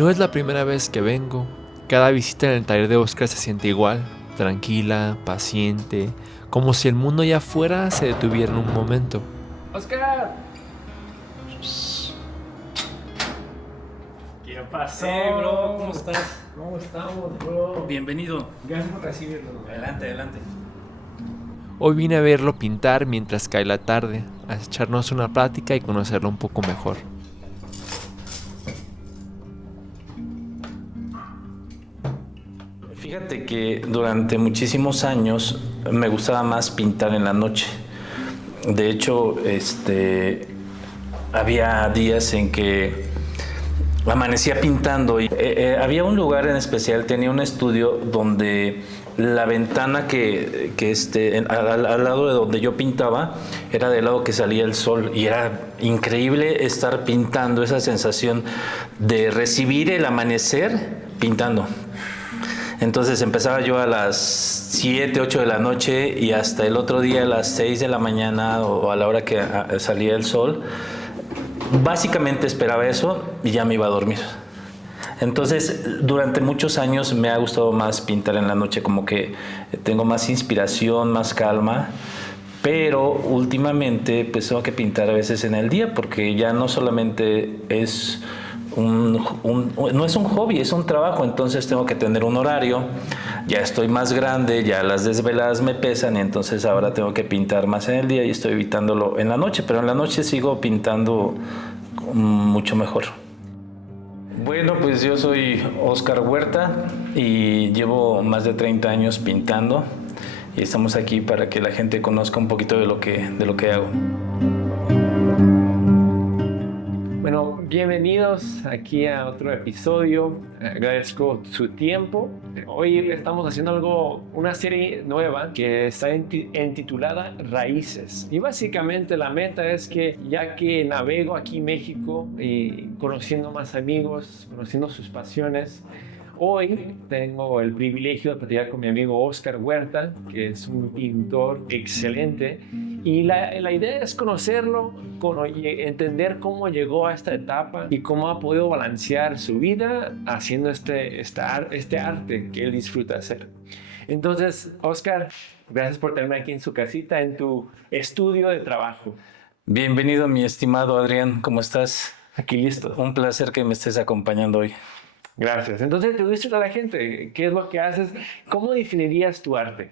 No es la primera vez que vengo. Cada visita en el taller de Oscar se siente igual, tranquila, paciente, como si el mundo allá afuera se detuviera en un momento. ¡Oscar! ¿Qué pasó? Bro, ¿cómo estás? ¿Cómo estamos, bro? Bienvenido. Gracias por recibirnos. Adelante, adelante. Hoy vine a verlo pintar mientras cae la tarde, a echarnos una plática y conocerlo un poco mejor. Fíjate que durante muchísimos años me gustaba más pintar en la noche. De hecho, había días en que amanecía pintando y había un lugar en especial, tenía un estudio donde la ventana al lado de donde yo pintaba era del lado que salía el sol y era increíble estar pintando, esa sensación de recibir el amanecer pintando. Entonces empezaba yo a las 7, 8 de la noche y hasta el otro día a las 6 de la mañana o a la hora que salía el sol. Básicamente esperaba eso y ya me iba a dormir. Entonces, durante muchos años me ha gustado más pintar en la noche, como que tengo más inspiración, más calma, pero últimamente pues tengo que pintar a veces en el día porque ya no solamente es no es un hobby, es un trabajo, entonces tengo que tener un horario, ya estoy más grande, ya las desveladas me pesan, entonces ahora tengo que pintar más en el día y estoy evitándolo en la noche, pero en la noche sigo pintando mucho mejor. Bueno, pues yo soy Oscar Huerta y llevo más de 30 años pintando y estamos aquí para que la gente conozca un poquito de lo que hago. Bueno, bienvenidos aquí a otro episodio. Agradezco su tiempo. Hoy estamos haciendo una serie nueva que está intitulada Raíces. Y básicamente la meta es que ya que navego aquí en México y conociendo más amigos, conociendo sus pasiones, hoy tengo el privilegio de platicar con mi amigo Oscar Huerta, que es un pintor excelente. Y la idea es conocerlo, entender cómo llegó a esta etapa y cómo ha podido balancear su vida haciendo este arte que él disfruta hacer. Entonces, Oscar, gracias por tenerme aquí en su casita, en tu estudio de trabajo. Bienvenido, mi estimado Adrián, ¿cómo estás? Aquí listo. Un placer que me estés acompañando hoy. Gracias. Entonces, te dices a la gente, ¿qué es lo que haces? ¿Cómo definirías tu arte?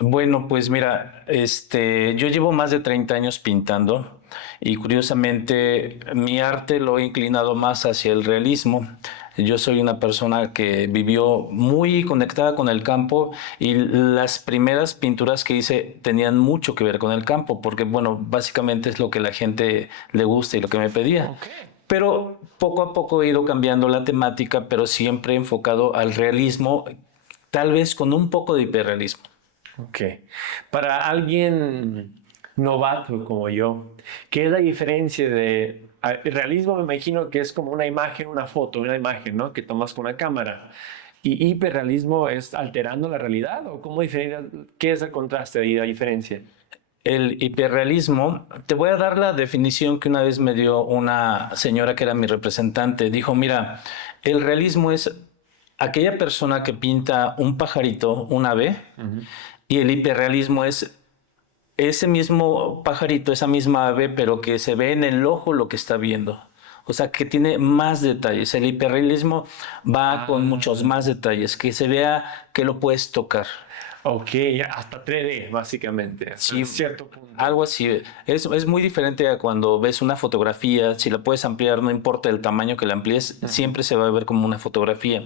Bueno, pues mira, yo llevo más de 30 años pintando y curiosamente mi arte lo he inclinado más hacia el realismo. Yo soy una persona que vivió muy conectada con el campo y las primeras pinturas que hice tenían mucho que ver con el campo, porque bueno, básicamente es lo que la gente le gusta y lo que me pedía. Okay. Pero poco a poco he ido cambiando la temática, pero siempre enfocado al realismo, tal vez con un poco de hiperrealismo. Ok. Para alguien novato como yo, ¿qué es la diferencia de el realismo? Me imagino que es como una imagen, una foto, una imagen, ¿no? Que tomas con una cámara. ¿Y hiperrealismo es alterando la realidad? ¿O cómo qué es el contraste y la diferencia? El hiperrealismo, te voy a dar la definición que una vez me dio una señora que era mi representante. Dijo, mira, el realismo es aquella persona que pinta un pajarito, un ave, y el hiperrealismo es ese mismo pajarito, esa misma ave, pero que se ve en el ojo lo que está viendo. O sea, que tiene más detalles. El hiperrealismo va con muchos más detalles, que se vea que lo puedes tocar. Ok, hasta 3D, básicamente. Sí, cierto punto. algo así. Es muy diferente a cuando ves una fotografía. Si la puedes ampliar, no importa el tamaño que la amplíes, siempre se va a ver como una fotografía.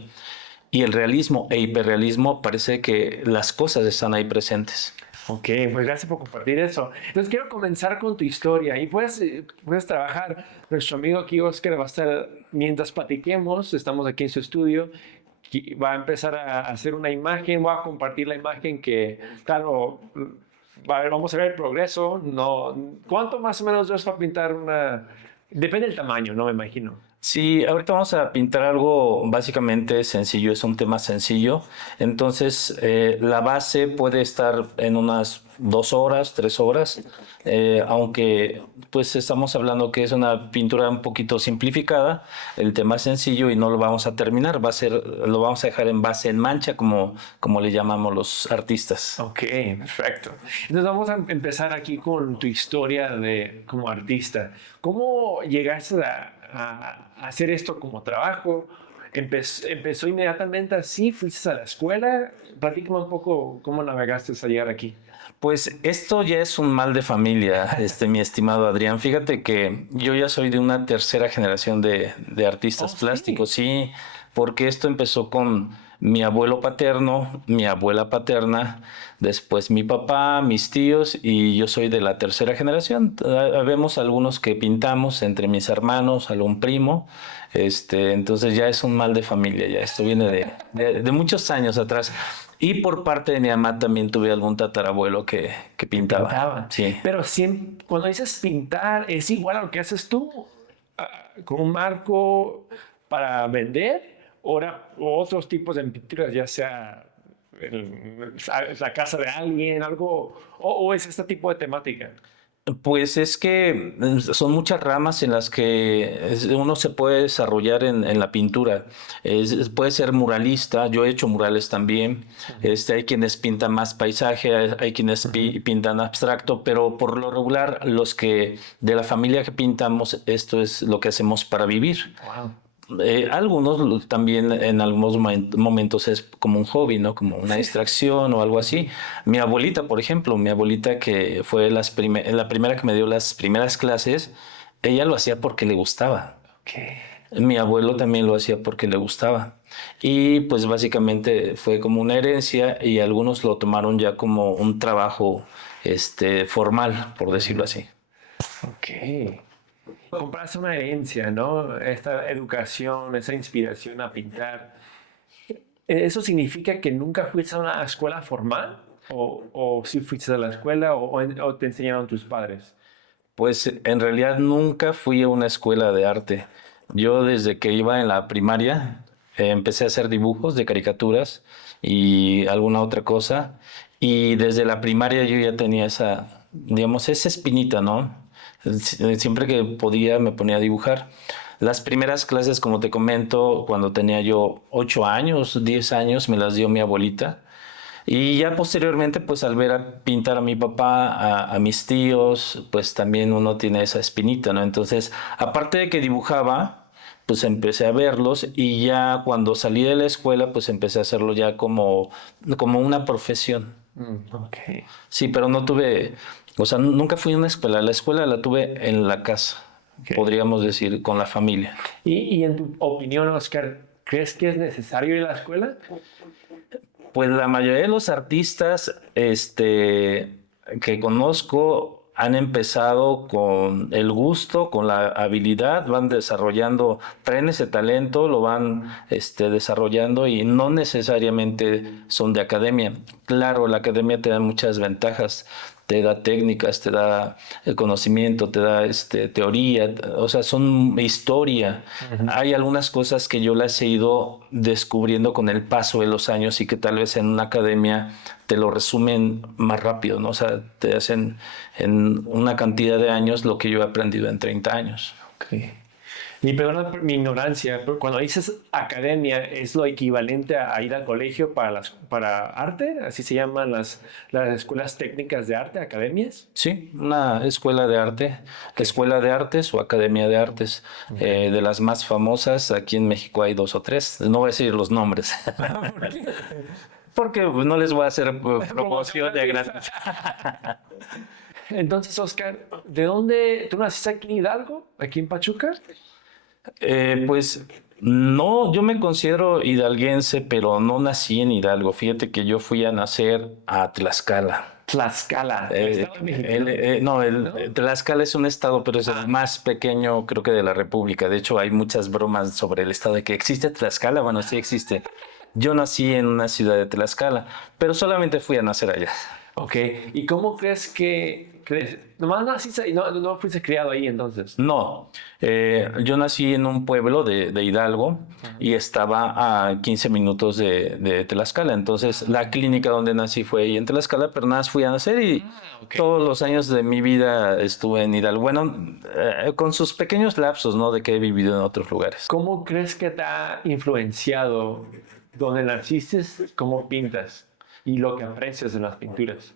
Y el realismo e hiperrealismo parece que las cosas están ahí presentes. Ok, pues gracias por compartir eso. Entonces quiero comenzar con tu historia y puedes trabajar. Nuestro amigo aquí, Oscar, va a estar, mientras platiquemos, estamos aquí en su estudio, va a empezar a hacer una imagen, voy a compartir la imagen que, claro, vamos a ver el progreso. No, ¿cuánto más o menos es para pintar una? Depende del tamaño, ¿no? Me imagino. Sí, ahorita vamos a pintar algo básicamente sencillo, es un tema sencillo. Entonces, la base puede estar en unas 2 horas, 3 horas, aunque pues estamos hablando que es una pintura un poquito simplificada, el tema es sencillo y no lo vamos a terminar, lo vamos a dejar en base en mancha, como le llamamos los artistas. Ok, perfecto. Entonces vamos a empezar aquí con tu historia como artista. ¿Cómo llegaste a hacer esto como trabajo? ¿Empezó inmediatamente así? ¿Fuiste a la escuela? Platícame un poco cómo navegaste a llegar aquí. Pues esto ya es un mal de familia, mi estimado Adrián. Fíjate que yo ya soy de una tercera generación de artistas Oh, plásticos, sí. sí, porque esto empezó con mi abuelo paterno, mi abuela paterna, después mi papá, mis tíos y yo soy de la tercera generación. Vemos algunos que pintamos entre mis hermanos, algún primo, entonces ya es un mal de familia, ya esto viene de muchos años atrás. Y por parte de mi mamá también tuve algún tatarabuelo que pintaba. Pintaba. Sí. Pero siempre, cuando dices pintar, ¿es igual a lo que haces tú? Ah, ¿Con un marco para vender? ¿O otros tipos de pinturas, ya sea la casa de alguien, algo? ¿O es este tipo de temática? Pues es que son muchas ramas en las que uno se puede desarrollar en la pintura. Puede ser muralista, yo he hecho murales también. Hay quienes pintan más paisaje, hay quienes pintan abstracto, pero por lo regular los que de la familia que pintamos, esto es lo que hacemos para vivir. Wow. Algunos también en algunos momentos es como un hobby, ¿no? Como una distracción o algo así. Mi abuelita, por ejemplo, mi abuelita que fue la primera que me dio las primeras clases, ella lo hacía porque le gustaba. Okay. Mi abuelo también lo hacía porque le gustaba. Y pues básicamente fue como una herencia y algunos lo tomaron ya como un trabajo formal, por decirlo así. Ok. Compraste una herencia, ¿no? Esta educación, esa inspiración a pintar. ¿Eso significa que nunca fuiste a una escuela formal? ¿O sí fuiste a la escuela o te enseñaron tus padres? Pues en realidad nunca fui a una escuela de arte. Yo desde que iba en la primaria empecé a hacer dibujos de caricaturas y alguna otra cosa. Y desde la primaria yo ya tenía digamos, esa espinita, ¿no? Siempre que podía me ponía a dibujar. Las primeras clases, como te comento, cuando tenía yo 8 años, 10 años, me las dio mi abuelita. Y ya posteriormente, pues al ver a pintar a mi papá, a mis tíos, pues también uno tiene esa espinita, ¿no? Entonces, aparte de que dibujaba, pues empecé a verlos y ya cuando salí de la escuela, pues empecé a hacerlo ya como una profesión. Ok. Sí, pero no tuve, o sea, nunca fui a una escuela. La escuela la tuve en la casa, Ok. podríamos decir, con la familia. Y en tu opinión, Oscar, ¿crees que es necesario ir a la escuela? Pues la mayoría de los artistas, que conozco han empezado con el gusto, con la habilidad, van desarrollando, traen ese talento, lo van, desarrollando y no necesariamente son de academia. Claro, la academia te da muchas ventajas, te da técnicas, te da el conocimiento, te da teoría, o sea, son historia. Hay algunas cosas que yo las he ido descubriendo con el paso de los años y que tal vez en una academia te lo resumen más rápido, ¿no? O sea, te hacen en una cantidad de años lo que yo he aprendido en 30 años. Ok. Y perdona mi ignorancia, pero cuando dices academia, ¿es lo equivalente a ir al colegio para arte? ¿Así se llaman las escuelas técnicas de arte, academias? Sí, una escuela de arte, escuela de artes o academia de artes. De las más famosas, aquí en México hay 2 o 3. No voy a decir los nombres. ¿Por qué? Porque pues, no les voy a hacer promoción de gratis. Entonces, Oscar, ¿de dónde? ¿Tú naciste aquí en Hidalgo? ¿Aquí en Pachuca? Pues no, yo me considero hidalguense, pero no nací en Hidalgo. Fíjate que yo fui a nacer a Tlaxcala. Tlaxcala, el Estado de México. No, ¿No? Tlaxcala es un estado, pero es el más pequeño, creo que de la República. De hecho, hay muchas bromas sobre el estado de que existe Tlaxcala. Bueno, sí existe. Yo nací en una ciudad de Tlaxcala, pero solamente fui a nacer allá. Ok, ¿y cómo crees que crees? Nomás naciste y no fuiste criado ahí entonces. No, yo nací en un pueblo de Hidalgo y estaba a 15 minutos de Tlaxcala. Entonces, la clínica donde nací fue ahí en Tlaxcala, pero nada más fui a nacer y Ok. todos los años de mi vida estuve en Hidalgo. Bueno, con sus pequeños lapsos, ¿no? De que he vivido en otros lugares. ¿Cómo crees que te ha influenciado donde naciste, cómo pintas y lo que aprecias en las pinturas?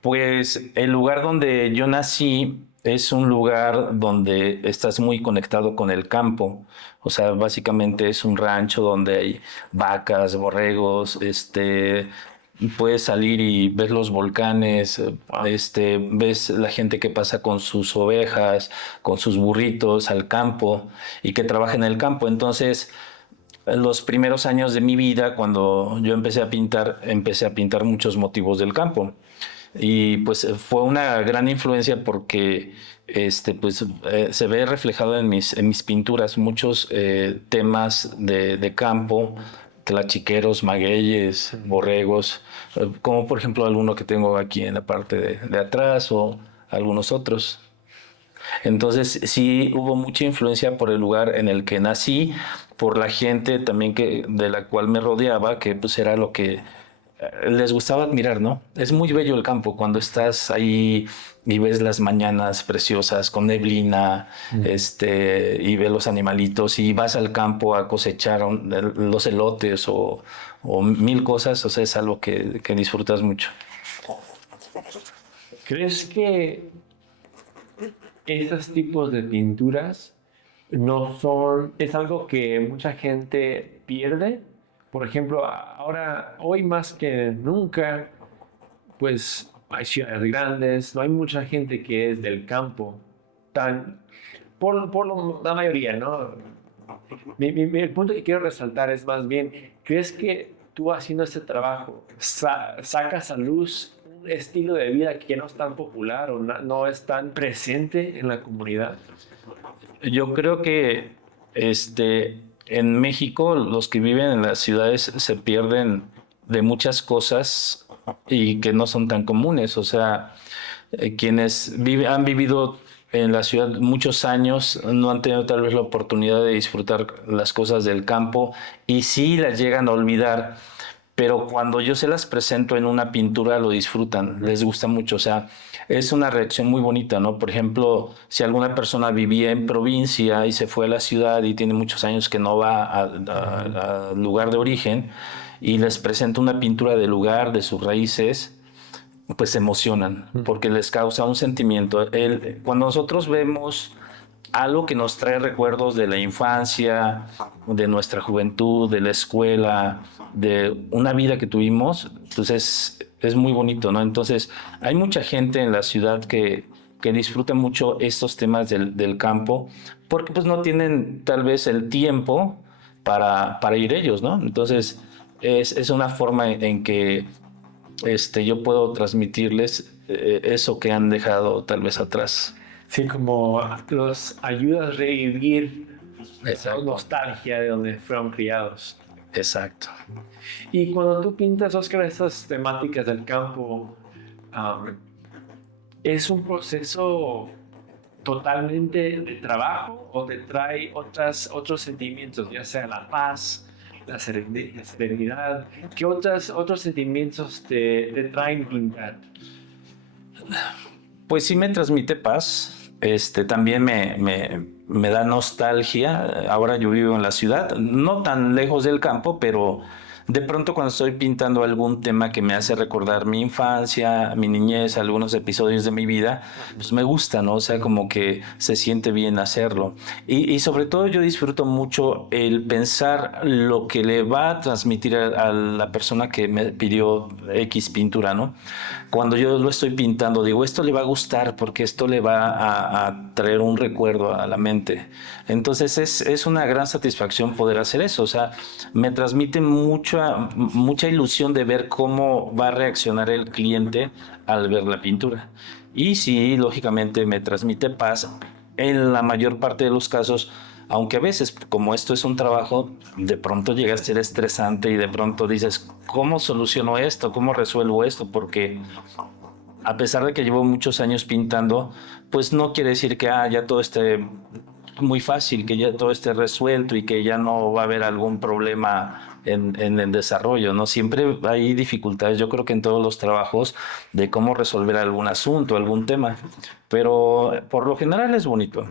Pues el lugar donde yo nací es un lugar donde estás muy conectado con el campo. O sea, básicamente es un rancho donde hay vacas, borregos, puedes salir y ves los volcanes, Wow. ves la gente que pasa con sus ovejas, con sus burritos al campo y que trabaja en el campo. Entonces, en los primeros años de mi vida, cuando yo empecé a pintar muchos motivos del campo. Y pues fue una gran influencia porque se ve reflejado en mis pinturas muchos temas de campo, tlachiqueros, magueyes, borregos, como por ejemplo alguno que tengo aquí en la parte de atrás o algunos otros. Entonces sí hubo mucha influencia por el lugar en el que nací, por la gente también de la cual me rodeaba, que pues era lo que les gustaba admirar, ¿no? Es muy bello el campo cuando estás ahí y ves las mañanas preciosas con neblina, y ves los animalitos y vas al campo a cosechar los elotes o mil cosas, o sea, es algo que disfrutas mucho. ¿Crees que esos tipos de pinturas no son, es algo que mucha gente pierde? Por ejemplo, ahora, hoy más que nunca, pues hay ciudades grandes, no hay mucha gente que es del campo, tan, la mayoría, ¿no? El punto que quiero resaltar es más bien, ¿crees que tú haciendo este trabajo sacas a luz un estilo de vida que no es tan popular o no es tan presente en la comunidad? Yo creo que en México los que viven en las ciudades se pierden de muchas cosas y que no son tan comunes. O sea, quienes han vivido en la ciudad muchos años no han tenido tal vez la oportunidad de disfrutar las cosas del campo y sí las llegan a olvidar, pero cuando yo se las presento en una pintura lo disfrutan, les gusta mucho. O sea, es una reacción muy bonita, ¿no? Por ejemplo, si alguna persona vivía en provincia y se fue a la ciudad y tiene muchos años que no va al lugar de origen y les presento una pintura del lugar, de sus raíces, pues se emocionan porque les causa un sentimiento. Cuando nosotros vemos algo que nos trae recuerdos de la infancia, de nuestra juventud, de la escuela, de una vida que tuvimos, pues es muy bonito, ¿no? Entonces, hay mucha gente en la ciudad que disfruta mucho estos temas del campo, porque pues no tienen tal vez el tiempo para ir ellos, ¿no? Entonces, es una forma en que yo puedo transmitirles eso que han dejado tal vez atrás. Sí, como los ayuda a revivir esa Exacto. nostalgia de donde fueron criados. Exacto. Y cuando tú pintas, Oscar, estas temáticas del campo, um, ¿es un proceso totalmente de trabajo o te trae otros sentimientos, ya sea la paz, la serenidad? ¿Qué otros sentimientos te traen pintar? Pues sí me transmite paz. También me da nostalgia. Ahora yo vivo en la ciudad, no tan lejos del campo, pero de pronto cuando estoy pintando algún tema que me hace recordar mi infancia, mi niñez, algunos episodios de mi vida, pues me gusta, ¿no? O sea, como que se siente bien hacerlo. Y sobre todo yo disfruto mucho el pensar lo que le va a transmitir a la persona que me pidió X pintura, ¿no? Cuando yo lo estoy pintando, digo, esto le va a gustar porque esto le va a traer un recuerdo a la mente. Entonces es una gran satisfacción poder hacer eso. O sea, me transmite mucha ilusión de ver cómo va a reaccionar el cliente al ver la pintura. Y sí, lógicamente me transmite paz. En la mayor parte de los casos, aunque a veces, como esto es un trabajo, de pronto llega a ser estresante y de pronto dices, ¿cómo soluciono esto? ¿Cómo resuelvo esto? Porque a pesar de que llevo muchos años pintando, pues no quiere decir que ya todo esté muy fácil, que ya todo esté resuelto y que ya no va a haber algún problema en el desarrollo, ¿no? Siempre hay dificultades, yo creo que en todos los trabajos, de cómo resolver algún asunto, algún tema, pero por lo general es bonito.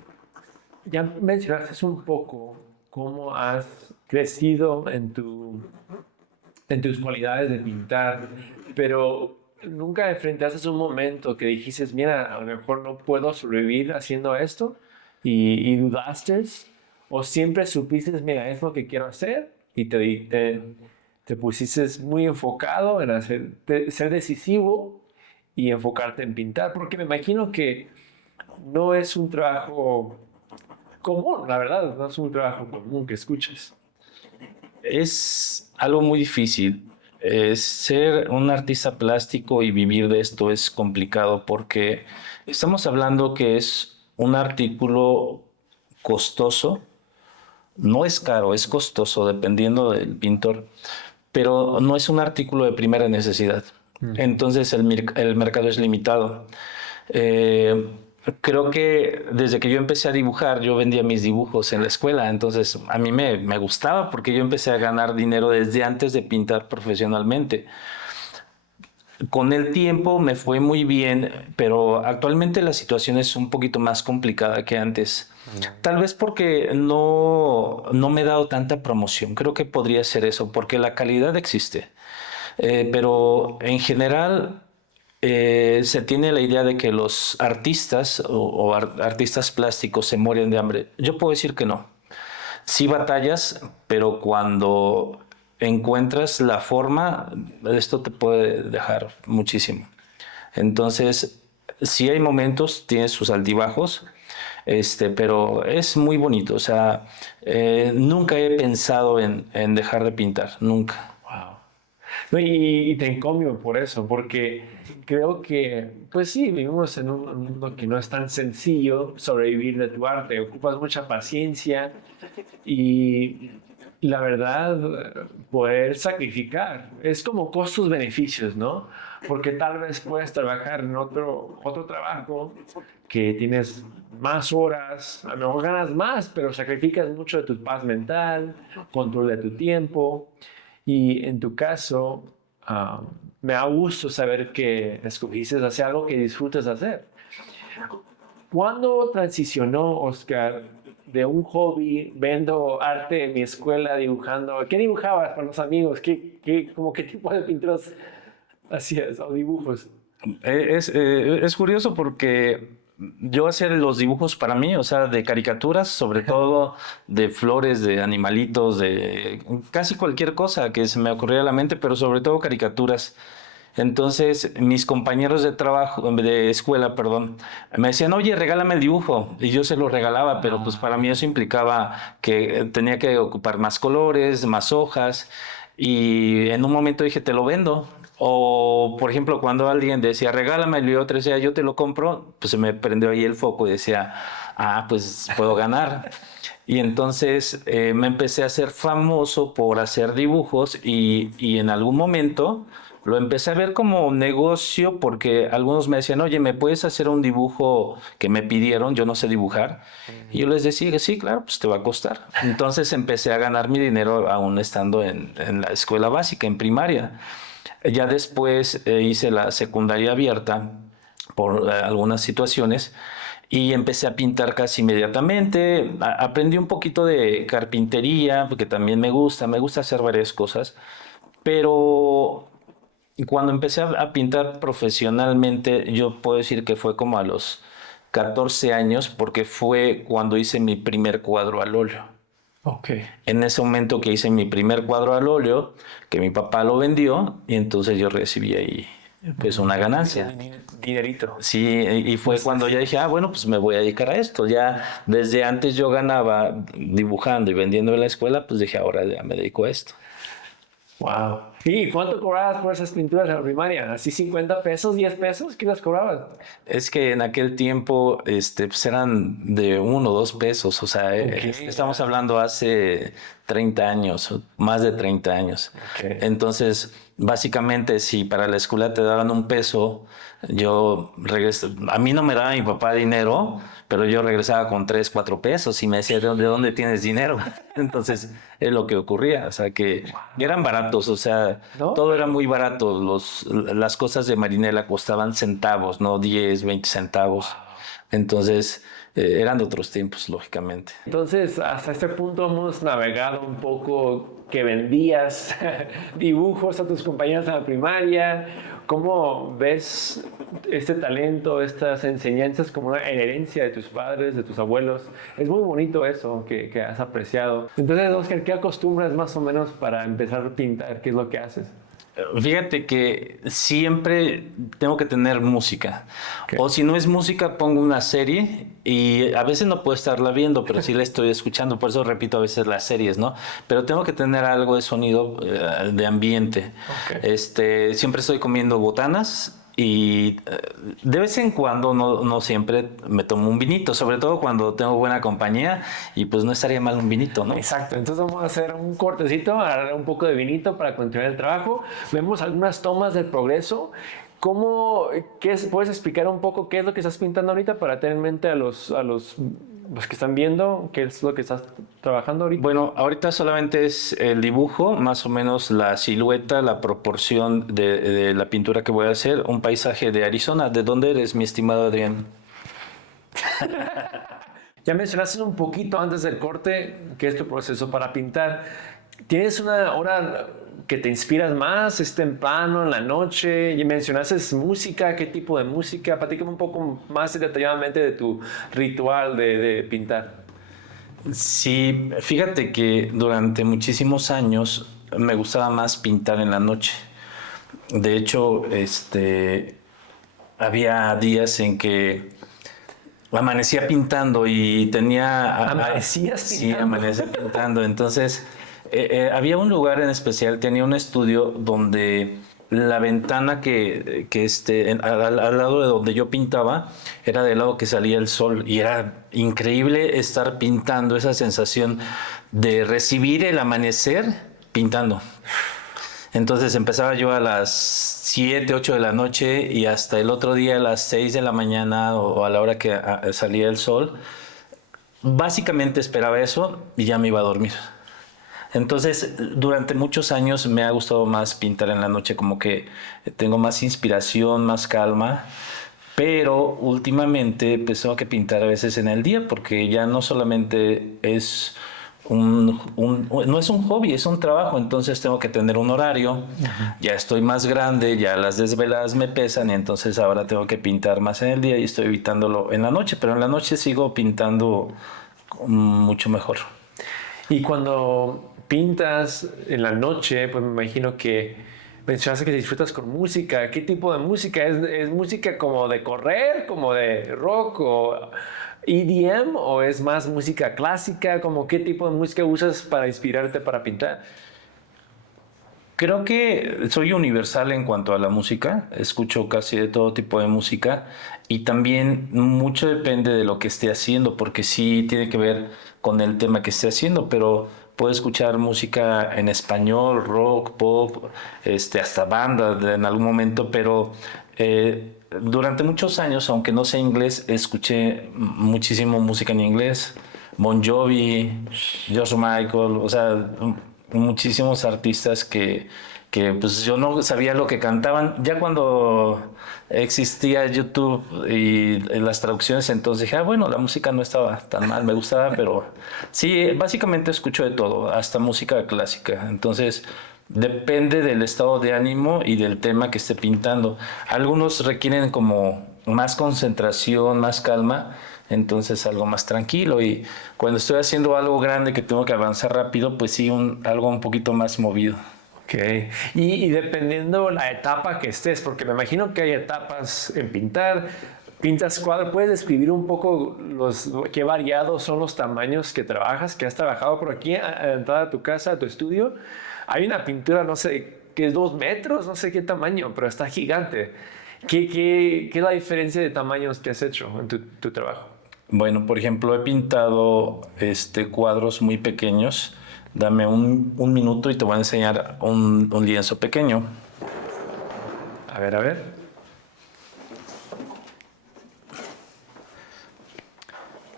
Ya mencionaste un poco cómo has crecido en tus cualidades de pintar, pero ¿nunca enfrentaste un momento que dijiste, mira, a lo mejor no puedo sobrevivir haciendo esto? ¿Y dudaste? ¿O siempre supiste, mira, es lo que quiero hacer? Y te pusiste muy enfocado en ser decisivo y enfocarte en pintar, porque me imagino que no es un trabajo común, la verdad, no es un trabajo común que escuches. Es algo muy difícil. Ser un artista plástico y vivir de esto es complicado porque estamos hablando que es un artículo costoso. No es caro, es costoso dependiendo del pintor, pero no es un artículo de primera necesidad. Entonces el mercado es limitado. Eh, Creo que desde que yo empecé a dibujar, yo vendía mis dibujos en la escuela, entonces a mí me gustaba porque yo empecé a ganar dinero desde antes de pintar profesionalmente. Con el tiempo me fue muy bien, pero actualmente la situación es un poquito más complicada que antes. Tal vez porque no me he dado tanta promoción. Creo que podría ser eso, porque la calidad existe. Pero en general se tiene la idea de que los artistas artistas plásticos se mueren de hambre. Yo puedo decir que no. Sí batallas, pero cuando encuentras la forma, esto te puede dejar muchísimo. Entonces, sí hay momentos, tiene sus altibajos, pero es muy bonito. O sea, nunca he pensado en dejar de pintar, nunca. Wow. No, y te encomio por eso, porque creo que, pues sí, vivimos en un mundo que no es tan sencillo sobrevivir de tu arte, ocupas mucha paciencia y la verdad, poder sacrificar, es como costos-beneficios, ¿no? Porque tal vez puedes trabajar en otro trabajo que tienes más horas, a lo mejor ganas más, pero sacrificas mucho de tu paz mental, control de tu tiempo. Y en tu caso, me da gusto saber que escogiste hacer algo que disfrutas hacer. ¿Cuándo transicionó, Oscar, de un hobby, vendo arte en mi escuela dibujando? ¿Qué dibujabas con los amigos? ¿Qué tipo de pinturas hacías o dibujos? Es curioso porque yo hacía los dibujos para mí, o sea, de caricaturas, sobre todo de flores, de animalitos, de casi cualquier cosa que se me ocurriera a la mente, pero sobre todo caricaturas. Entonces, mis compañeros de trabajo, de escuela, perdón, me decían, oye, regálame el dibujo. Y yo se lo regalaba, pero pues para mí eso implicaba que tenía que ocupar más colores, más hojas. Y en un momento dije, te lo vendo. O, por ejemplo, cuando alguien decía, regálamelo y otro decía, yo te lo compro, pues se me prendió ahí el foco y decía, pues puedo ganar. Y entonces me empecé a hacer famoso por hacer dibujos y en algún momento lo empecé a ver como negocio porque algunos me decían, oye, ¿me puedes hacer un dibujo que me pidieron? Yo no sé dibujar. Y yo les decía, sí, claro, pues te va a costar. Entonces empecé a ganar mi dinero aún estando en la escuela básica, en primaria. Ya después hice la secundaria abierta por algunas situaciones y empecé a pintar casi inmediatamente. Aprendí un poquito de carpintería porque también me gusta hacer varias cosas, pero cuando empecé a pintar profesionalmente, yo puedo decir que fue como a los 14 años porque fue cuando hice mi primer cuadro al óleo. Okay. En ese momento que hice mi primer cuadro al óleo, que mi papá lo vendió, y entonces yo recibí ahí pues una ganancia. Dinerito. Sí, y fue cuando ya dije, bueno, pues me voy a dedicar a esto. Ya desde antes yo ganaba dibujando y vendiendo en la escuela, pues dije, ahora ya me dedico a esto. Wow. ¿Y cuánto cobrabas por esas pinturas en la primaria? ¿Así 50 pesos, 10 pesos? ¿Qué las cobrabas? Es que en aquel tiempo pues eran de 1 o 2 pesos, o sea, estamos hablando hace 30 años, más de 30 años. Okay. Entonces, básicamente, si para la escuela te daban 1 peso, yo regresé, a mí no me daba mi papá dinero, pero yo regresaba con 3, 4 pesos y me decía, ¿de dónde tienes dinero? Entonces, es lo que ocurría, o sea, que eran baratos, o sea, ¿no? todo era muy barato, las cosas de Marinela costaban centavos, no 10, 20 centavos, entonces eran de otros tiempos, lógicamente. Entonces, hasta este punto hemos navegado un poco que vendías dibujos a tus compañeros en la primaria. ¿Cómo ves este talento, estas enseñanzas como una herencia de tus padres, de tus abuelos? Es muy bonito eso que has apreciado. Entonces, Oscar, ¿qué acostumbras más o menos para empezar a pintar? ¿Qué es lo que haces? Fíjate que siempre tengo que tener música. Okay. O si no es música, pongo una serie y a veces no puedo estarla viendo, pero sí la estoy escuchando. Por eso repito a veces las series, ¿no? Pero tengo que tener algo de sonido, de ambiente. Okay. Siempre estoy comiendo botanas. Y de vez en cuando, no siempre, me tomo un vinito, sobre todo cuando tengo buena compañía y pues no estaría mal un vinito, ¿no? Exacto, entonces vamos a hacer un cortecito, agarrar un poco de vinito para continuar el trabajo. Vemos algunas tomas del progreso. ¿Puedes explicar un poco qué es lo que estás pintando ahorita para tener en mente a los que están viendo qué es lo que estás trabajando ahorita? Bueno, ahorita solamente es el dibujo, más o menos la silueta, la proporción de la pintura que voy a hacer, un paisaje de Arizona. ¿De dónde eres, mi estimado Adrián? Ya mencionaste un poquito antes del corte qué es tu proceso para pintar. ¿Tienes una hora que te inspiras más? ¿Es temprano, en la noche? Y mencionaste música, ¿qué tipo de música? Platícame un poco más detalladamente de tu ritual de pintar. Sí, fíjate que durante muchísimos años me gustaba más pintar en la noche. De hecho, había días en que amanecía pintando y tenía... ¿Amanecías pintando? Sí, amanecía pintando. Entonces, había un lugar en especial, tenía un estudio donde la ventana al lado de donde yo pintaba era del lado que salía el sol y era increíble estar pintando, esa sensación de recibir el amanecer pintando. Entonces empezaba yo a las 7, 8 de la noche y hasta el otro día a las 6 de la mañana o a la hora que salía el sol. Básicamente esperaba eso y ya me iba a dormir. Entonces, durante muchos años me ha gustado más pintar en la noche, como que tengo más inspiración, más calma. Pero últimamente pues tengo que pintar a veces en el día porque ya no solamente es no es un hobby, es un trabajo, entonces tengo que tener un horario. Uh-huh. Ya estoy más grande, ya las desveladas me pesan y entonces ahora tengo que pintar más en el día y estoy evitándolo en la noche, pero en la noche sigo pintando mucho mejor. Y cuando pintas en la noche, pues me imagino que mencionaste que disfrutas con música. ¿Qué tipo de música? ¿Es música como de correr, como de rock o EDM o es más música clásica? ¿Como qué tipo de música usas para inspirarte para pintar? Creo que soy universal en cuanto a la música, escucho casi de todo tipo de música y también mucho depende de lo que esté haciendo, porque sí tiene que ver con el tema que esté haciendo, pero puedo escuchar música en español, rock, pop, hasta banda en algún momento, pero durante muchos años, aunque no sé inglés, escuché muchísimo música en inglés, Bon Jovi, George Michael, o sea, muchísimos artistas que pues yo no sabía lo que cantaban. Ya cuando existía YouTube y las traducciones, entonces dije, bueno, la música no estaba tan mal, me gustaba, pero sí, básicamente escucho de todo, hasta música clásica. Entonces, depende del estado de ánimo y del tema que esté pintando. Algunos requieren como más concentración, más calma, entonces algo más tranquilo, y cuando estoy haciendo algo grande que tengo que avanzar rápido, pues sí, algo un poquito más movido. Okay. Y dependiendo la etapa que estés, porque me imagino que hay etapas en pintar, Pintas cuadros, ¿puedes describir un poco qué variados son los tamaños que trabajas, que has trabajado por aquí a la entrada de tu casa, a tu estudio? Hay una pintura, no sé, que es 2 metros, no sé qué tamaño, pero está gigante. ¿Qué es la diferencia de tamaños que has hecho en tu trabajo? Bueno, por ejemplo, he pintado cuadros muy pequeños. Dame un minuto y te voy a enseñar un lienzo pequeño. A ver, a ver.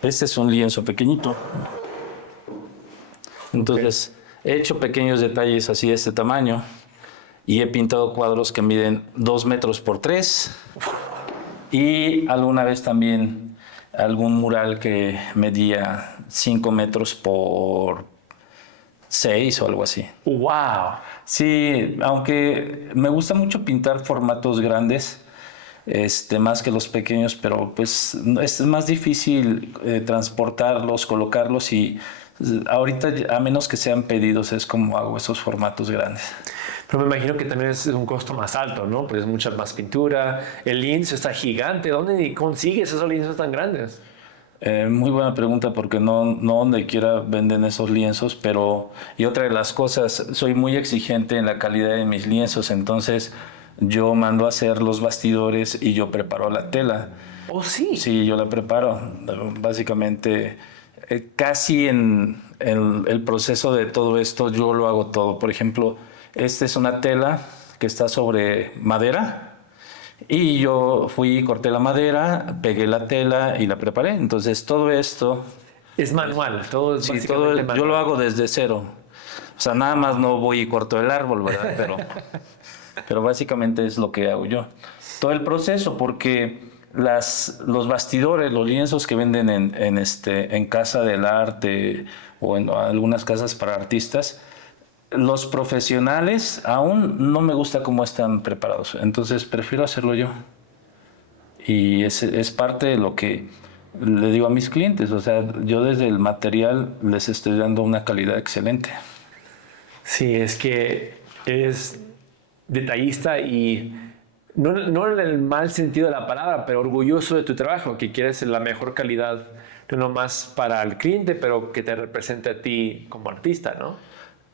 Este es un lienzo pequeñito. Entonces, he hecho pequeños detalles así de este tamaño y he pintado cuadros que miden 2 metros por 3 y alguna vez también algún mural que medía 5 metros por 6 o algo así. ¡Wow! Sí, aunque me gusta mucho pintar formatos grandes, más que los pequeños, pero pues es más difícil transportarlos, colocarlos y ahorita, a menos que sean pedidos, es como hago esos formatos grandes. Pero me imagino que también es un costo más alto, ¿no? Pues es mucha más pintura, el lienzo está gigante, ¿dónde consigues esos lienzos tan grandes? Muy buena pregunta porque no donde quiera venden esos lienzos, pero y otra de las cosas, soy muy exigente en la calidad de mis lienzos, entonces yo mando a hacer los bastidores y yo preparo la tela. ¿Oh, sí? Sí, yo la preparo. Básicamente, casi en el proceso de todo esto, yo lo hago todo. Por ejemplo, esta es una tela que está sobre madera y yo fui, corté la madera, pegué la tela y la preparé. Entonces, todo esto... Es manual, todo es Sí, básicamente manual. yo lo hago desde cero. O sea, nada más no voy y corto el árbol, ¿verdad? Pero básicamente es lo que hago yo. Todo el proceso, porque los bastidores, los lienzos que venden en Casa del Arte o en algunas casas para artistas, los profesionales aún no me gusta cómo están preparados. Entonces prefiero hacerlo yo. Y es parte de lo que le digo a mis clientes. O sea, yo desde el material les estoy dando una calidad excelente. Sí, es que eres detallista y no en el mal sentido de la palabra, pero orgulloso de tu trabajo, que quieres la mejor calidad, no nomás para el cliente, pero que te represente a ti como artista, ¿no?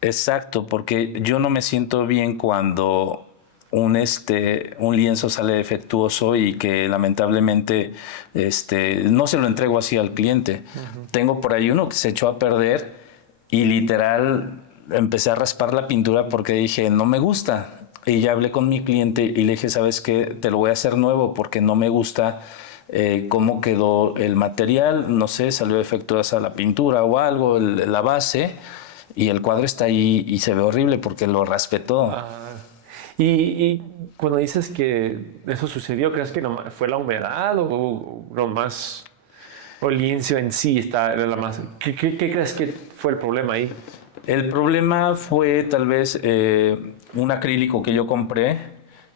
Exacto, porque yo no me siento bien cuando un lienzo sale defectuoso y que lamentablemente no se lo entrego así al cliente. Tengo por ahí uno que se echó a perder y literal empecé a raspar la pintura porque dije, no me gusta. Y ya hablé con mi cliente y le dije, ¿sabes qué? Te lo voy a hacer nuevo porque no me gusta cómo quedó el material. No sé, salió defectuosa la pintura o algo, la base. Y el cuadro está ahí y se ve horrible porque lo raspé todo. Y cuando dices que eso sucedió, ¿crees que fue la humedad o nomás o el lienzo en sí era la más? ¿Qué crees que fue el problema ahí? El problema fue tal vez un acrílico que yo compré,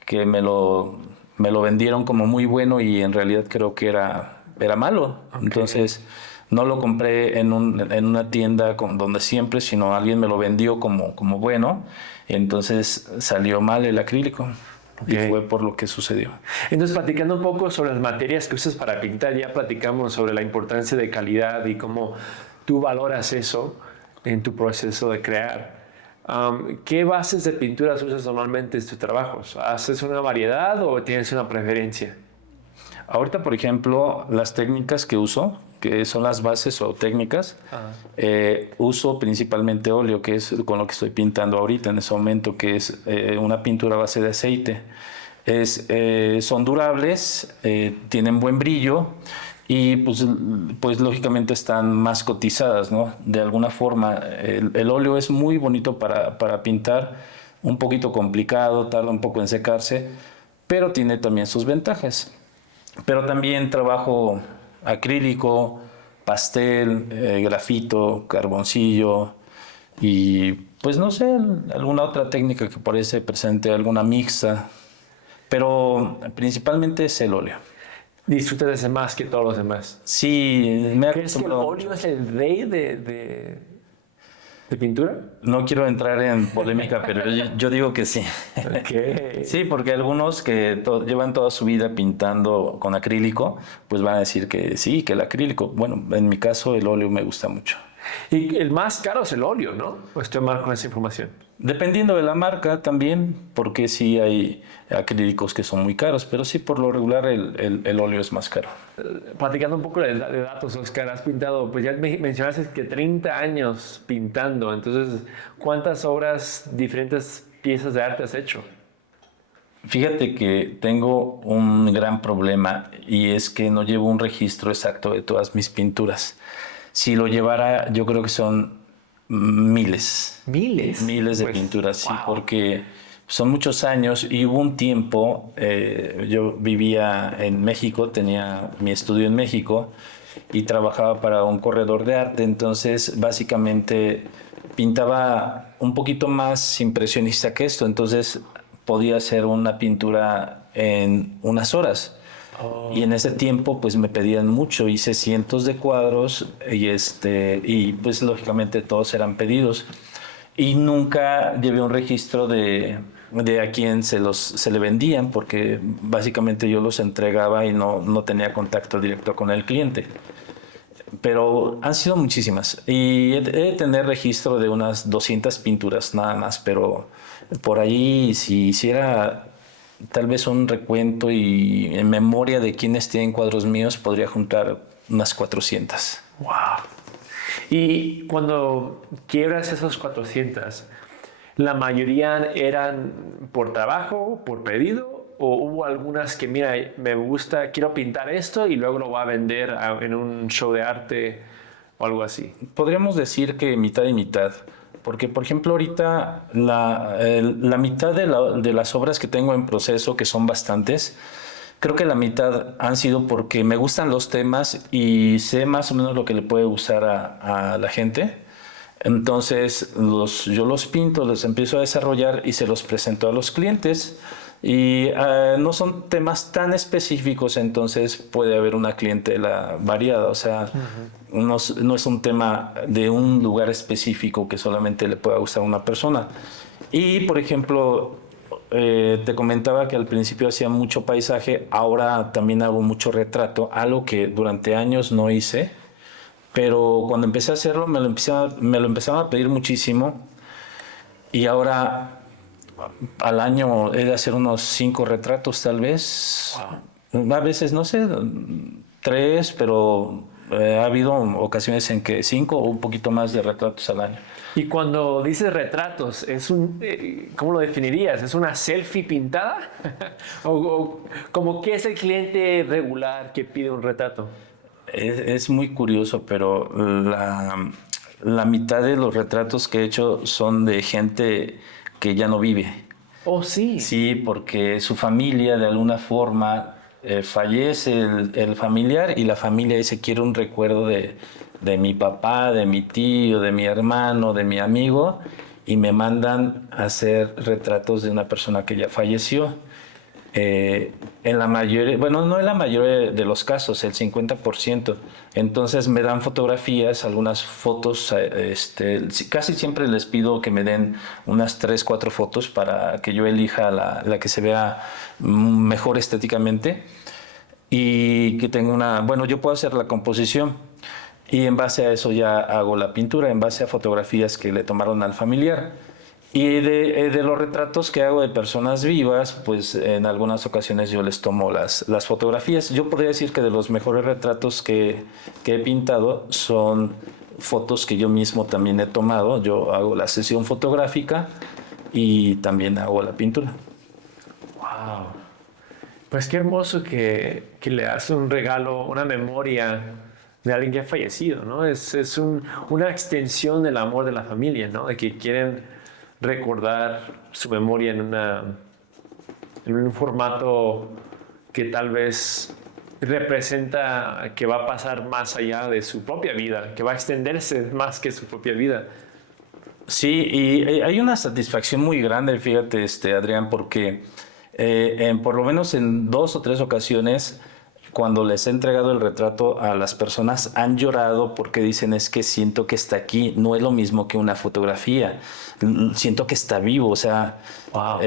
que me lo vendieron como muy bueno y en realidad creo que era malo. Okay. Entonces no lo compré en una tienda donde siempre, sino alguien me lo vendió como bueno. Entonces salió mal el acrílico. Okay. Y fue por lo que sucedió. Entonces, platicando un poco sobre las materias que usas para pintar, ya platicamos sobre la importancia de calidad y cómo tú valoras eso en tu proceso de crear. ¿Qué bases de pinturas usas normalmente en tus trabajos? ¿Haces una variedad o tienes una preferencia? Ahorita, por ejemplo, las técnicas que uso, que son las bases o técnicas, uso principalmente óleo, que es con lo que estoy pintando ahorita en ese momento, que es una pintura a base de aceite. Son durables, tienen buen brillo y pues lógicamente están más cotizadas, ¿no? De alguna forma, el óleo es muy bonito para pintar, un poquito complicado, tarda un poco en secarse, pero tiene también sus ventajas. Pero también trabajo acrílico, pastel, grafito, carboncillo y pues no sé, alguna otra técnica que por ahí se presente, alguna mixta, pero principalmente es el óleo. ¿Disfrutas de ese más que todos los demás? Sí, ¿Crees que el óleo es el rey de...? ¿De pintura? No quiero entrar en polémica, pero yo digo que sí. Okay. Sí, porque algunos que llevan toda su vida pintando con acrílico, pues van a decir que sí, que el acrílico. Bueno, en mi caso el óleo me gusta mucho. Y el más caro es el óleo, ¿no? ¿O estoy mal con esa información? Dependiendo de la marca también, porque sí hay acrílicos que son muy caros, pero sí por lo regular el óleo es más caro. Platicando un poco de datos, Oscar, has pintado, pues ya mencionaste que 30 años pintando, entonces, ¿cuántas obras, diferentes piezas de arte has hecho? Fíjate que tengo un gran problema y es que no llevo un registro exacto de todas mis pinturas. Si lo llevara, yo creo que son miles. ¿Miles? Miles de Pues, pinturas, sí, wow. porque son muchos años y hubo un tiempo, yo vivía en México, tenía mi estudio en México y trabajaba para un corredor de arte, entonces básicamente pintaba un poquito más impresionista que esto, entonces podía hacer una pintura en unas horas. Y en ese tiempo pues me pedían mucho, hice cientos de cuadros y pues lógicamente todos eran pedidos y nunca llevé un registro de a quién se le vendían porque básicamente yo los entregaba y no tenía contacto directo con el cliente. Pero han sido muchísimas y he de tener registro de unas 200 pinturas nada más, pero por ahí si hiciera tal vez un recuento y en memoria de quiénes tienen cuadros míos, podría juntar unas 400. Wow. Y cuando quiebras esos 400, ¿la mayoría eran por trabajo, por pedido? ¿O hubo algunas que, mira, me gusta, quiero pintar esto y luego lo voy a vender en un show de arte o algo así? Podríamos decir que mitad y mitad. Porque, por ejemplo, ahorita la mitad de las obras que tengo en proceso, que son bastantes, creo que la mitad han sido porque me gustan los temas y sé más o menos lo que le puede gustar a la gente. Entonces, yo los pinto, los empiezo a desarrollar y se los presento a los clientes. Y no son temas tan específicos, entonces puede haber una clientela variada. O sea, no es un tema de un lugar específico que solamente le pueda gustar a una persona. Y, por ejemplo, te comentaba que al principio hacía mucho paisaje, ahora también hago mucho retrato, algo que durante años no hice, pero cuando empecé a hacerlo me lo empezaron a pedir muchísimo y ahora al año he de hacer unos 5 retratos tal vez. Wow. A veces, no sé, 3, pero ha habido ocasiones en que 5 o un poquito más de retratos al año. Y cuando dices retratos, ¿cómo lo definirías? ¿Es una selfie pintada? ¿O como qué es el cliente regular que pide un retrato? Es muy curioso, pero la mitad de los retratos que he hecho son de gente que ya no vive. Oh, sí. Sí, porque su familia de alguna forma fallece el familiar y la familia dice quiere un recuerdo de mi papá, de mi tío, de mi hermano, de mi amigo y me mandan a hacer retratos de una persona que ya falleció. En la mayoría, bueno, no en la mayoría de los casos, el 50%. Entonces me dan fotografías, algunas fotos, casi siempre les pido que me den unas 3, 4 fotos para que yo elija la que se vea mejor estéticamente y que tenga bueno, yo puedo hacer la composición y en base a eso ya hago la pintura, en base a fotografías que le tomaron al familiar. Y de los retratos que hago de personas vivas, pues en algunas ocasiones yo les tomo las fotografías. Yo podría decir que de los mejores retratos que he pintado son fotos que yo mismo también he tomado. Yo hago la sesión fotográfica y también hago la pintura. Wow. Pues qué hermoso que le das un regalo, una memoria de alguien que ha fallecido, ¿no? Es una extensión del amor de la familia, ¿no? De que quieren recordar su memoria en un formato que tal vez representa que va a pasar más allá de su propia vida, que va a extenderse más que su propia vida. Sí, y hay una satisfacción muy grande, fíjate, Adrián, porque por lo menos en 2 o 3 ocasiones cuando les he entregado el retrato a las personas, han llorado porque dicen, es que siento que está aquí, no es lo mismo que una fotografía, siento que está vivo, o sea, wow.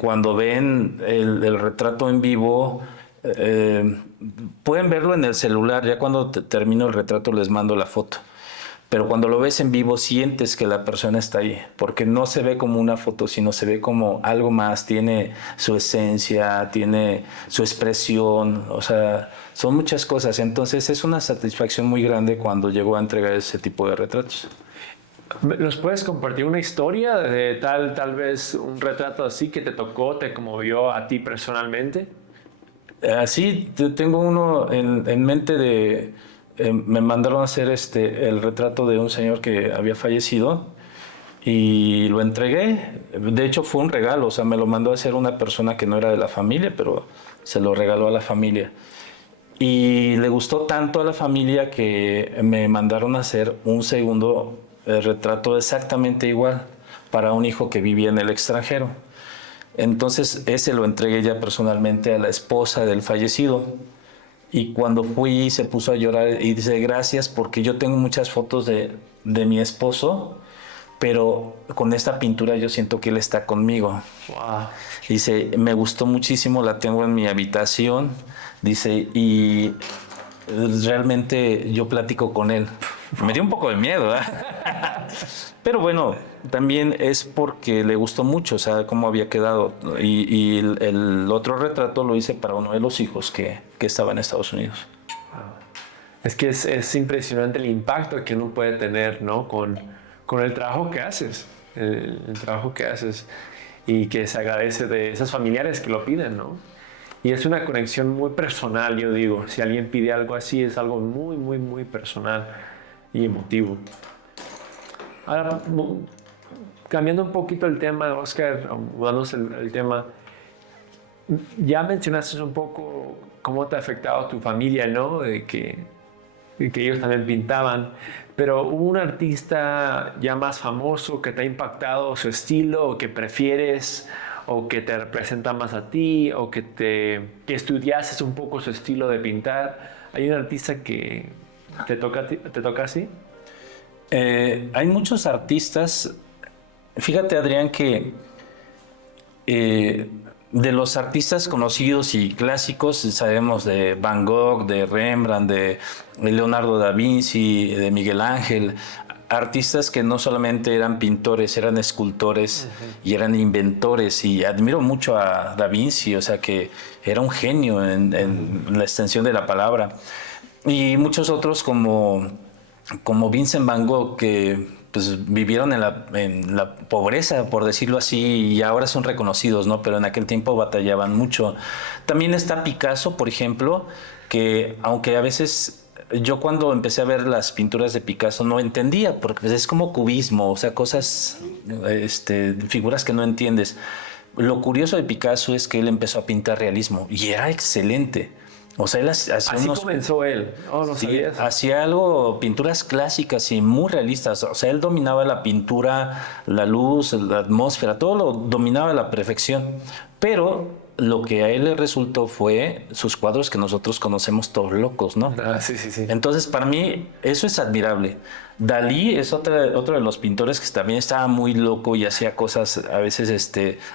Cuando ven el retrato en vivo, pueden verlo en el celular, ya cuando termino el retrato les mando la foto. Pero cuando lo ves en vivo sientes que la persona está ahí, porque no se ve como una foto, sino se ve como algo más, tiene su esencia, tiene su expresión, o sea, son muchas cosas. Entonces es una satisfacción muy grande cuando llego a entregar ese tipo de retratos. ¿Nos puedes compartir una historia de tal vez un retrato así que te tocó, te conmovió a ti personalmente? Sí, tengo uno en mente de... me mandaron a hacer el retrato de un señor que había fallecido y lo entregué. De hecho fue un regalo, o sea, me lo mandó a hacer una persona que no era de la familia, pero se lo regaló a la familia. Y le gustó tanto a la familia que me mandaron a hacer un segundo retrato exactamente igual para un hijo que vivía en el extranjero. Entonces ese lo entregué ya personalmente a la esposa del fallecido. Y cuando fui se puso a llorar y dice, gracias, porque yo tengo muchas fotos de mi esposo, pero con esta pintura yo siento que él está conmigo. Wow. Dice, me gustó muchísimo, la tengo en mi habitación, dice, y realmente yo platico con él. Me dio un poco de miedo, ¿eh? Pero bueno, también es porque le gustó mucho, o sea, cómo había quedado. Y el otro retrato lo hice para uno de los hijos que estaba en Estados Unidos. Wow. Es que es impresionante el impacto que uno puede tener, ¿no? Con el trabajo que haces, el trabajo que haces y que se agradece de esos familiares que lo piden, ¿no? Y es una conexión muy personal, yo digo. Si alguien pide algo así, es algo muy, muy, muy personal y emotivo. Ahora, cambiando un poquito el tema, Oscar, mudándose el tema, ya mencionaste un poco cómo te ha afectado tu familia, ¿no? De que ellos también pintaban, pero ¿hubo un artista ya más famoso que te ha impactado su estilo o que prefieres o que te representa más a ti o que estudiases un poco su estilo de pintar? ¿Hay un artista que te toca así? Hay muchos artistas. Fíjate, Adrián, que de los artistas conocidos y clásicos sabemos de Van Gogh, de Rembrandt, de Leonardo da Vinci, de Miguel Ángel, artistas que no solamente eran pintores, eran escultores y eran inventores, y admiro mucho a da Vinci, o sea que era un genio en la extensión de la palabra, y muchos otros como Vincent Van Gogh, que pues vivieron en la pobreza, por decirlo así, y ahora son reconocidos, ¿no? Pero en aquel tiempo batallaban mucho. También está Picasso, por ejemplo, que aunque a veces yo cuando empecé a ver las pinturas de Picasso no entendía, porque pues es como cubismo, o sea, cosas, figuras que no entiendes. Lo curioso de Picasso es que él empezó a pintar realismo y era excelente. O sea, él hacía así comenzó él. Oh, no sí, sabías. hacía pinturas clásicas y muy realistas. O sea, él dominaba la pintura, la luz, la atmósfera, todo lo dominaba a la perfección. Pero lo que a él le resultó fue sus cuadros que nosotros conocemos todos locos, ¿no? Ah, sí, sí, sí. Entonces, para mí, eso es admirable. Dalí es otro de los pintores que también estaba muy loco y hacía cosas a veces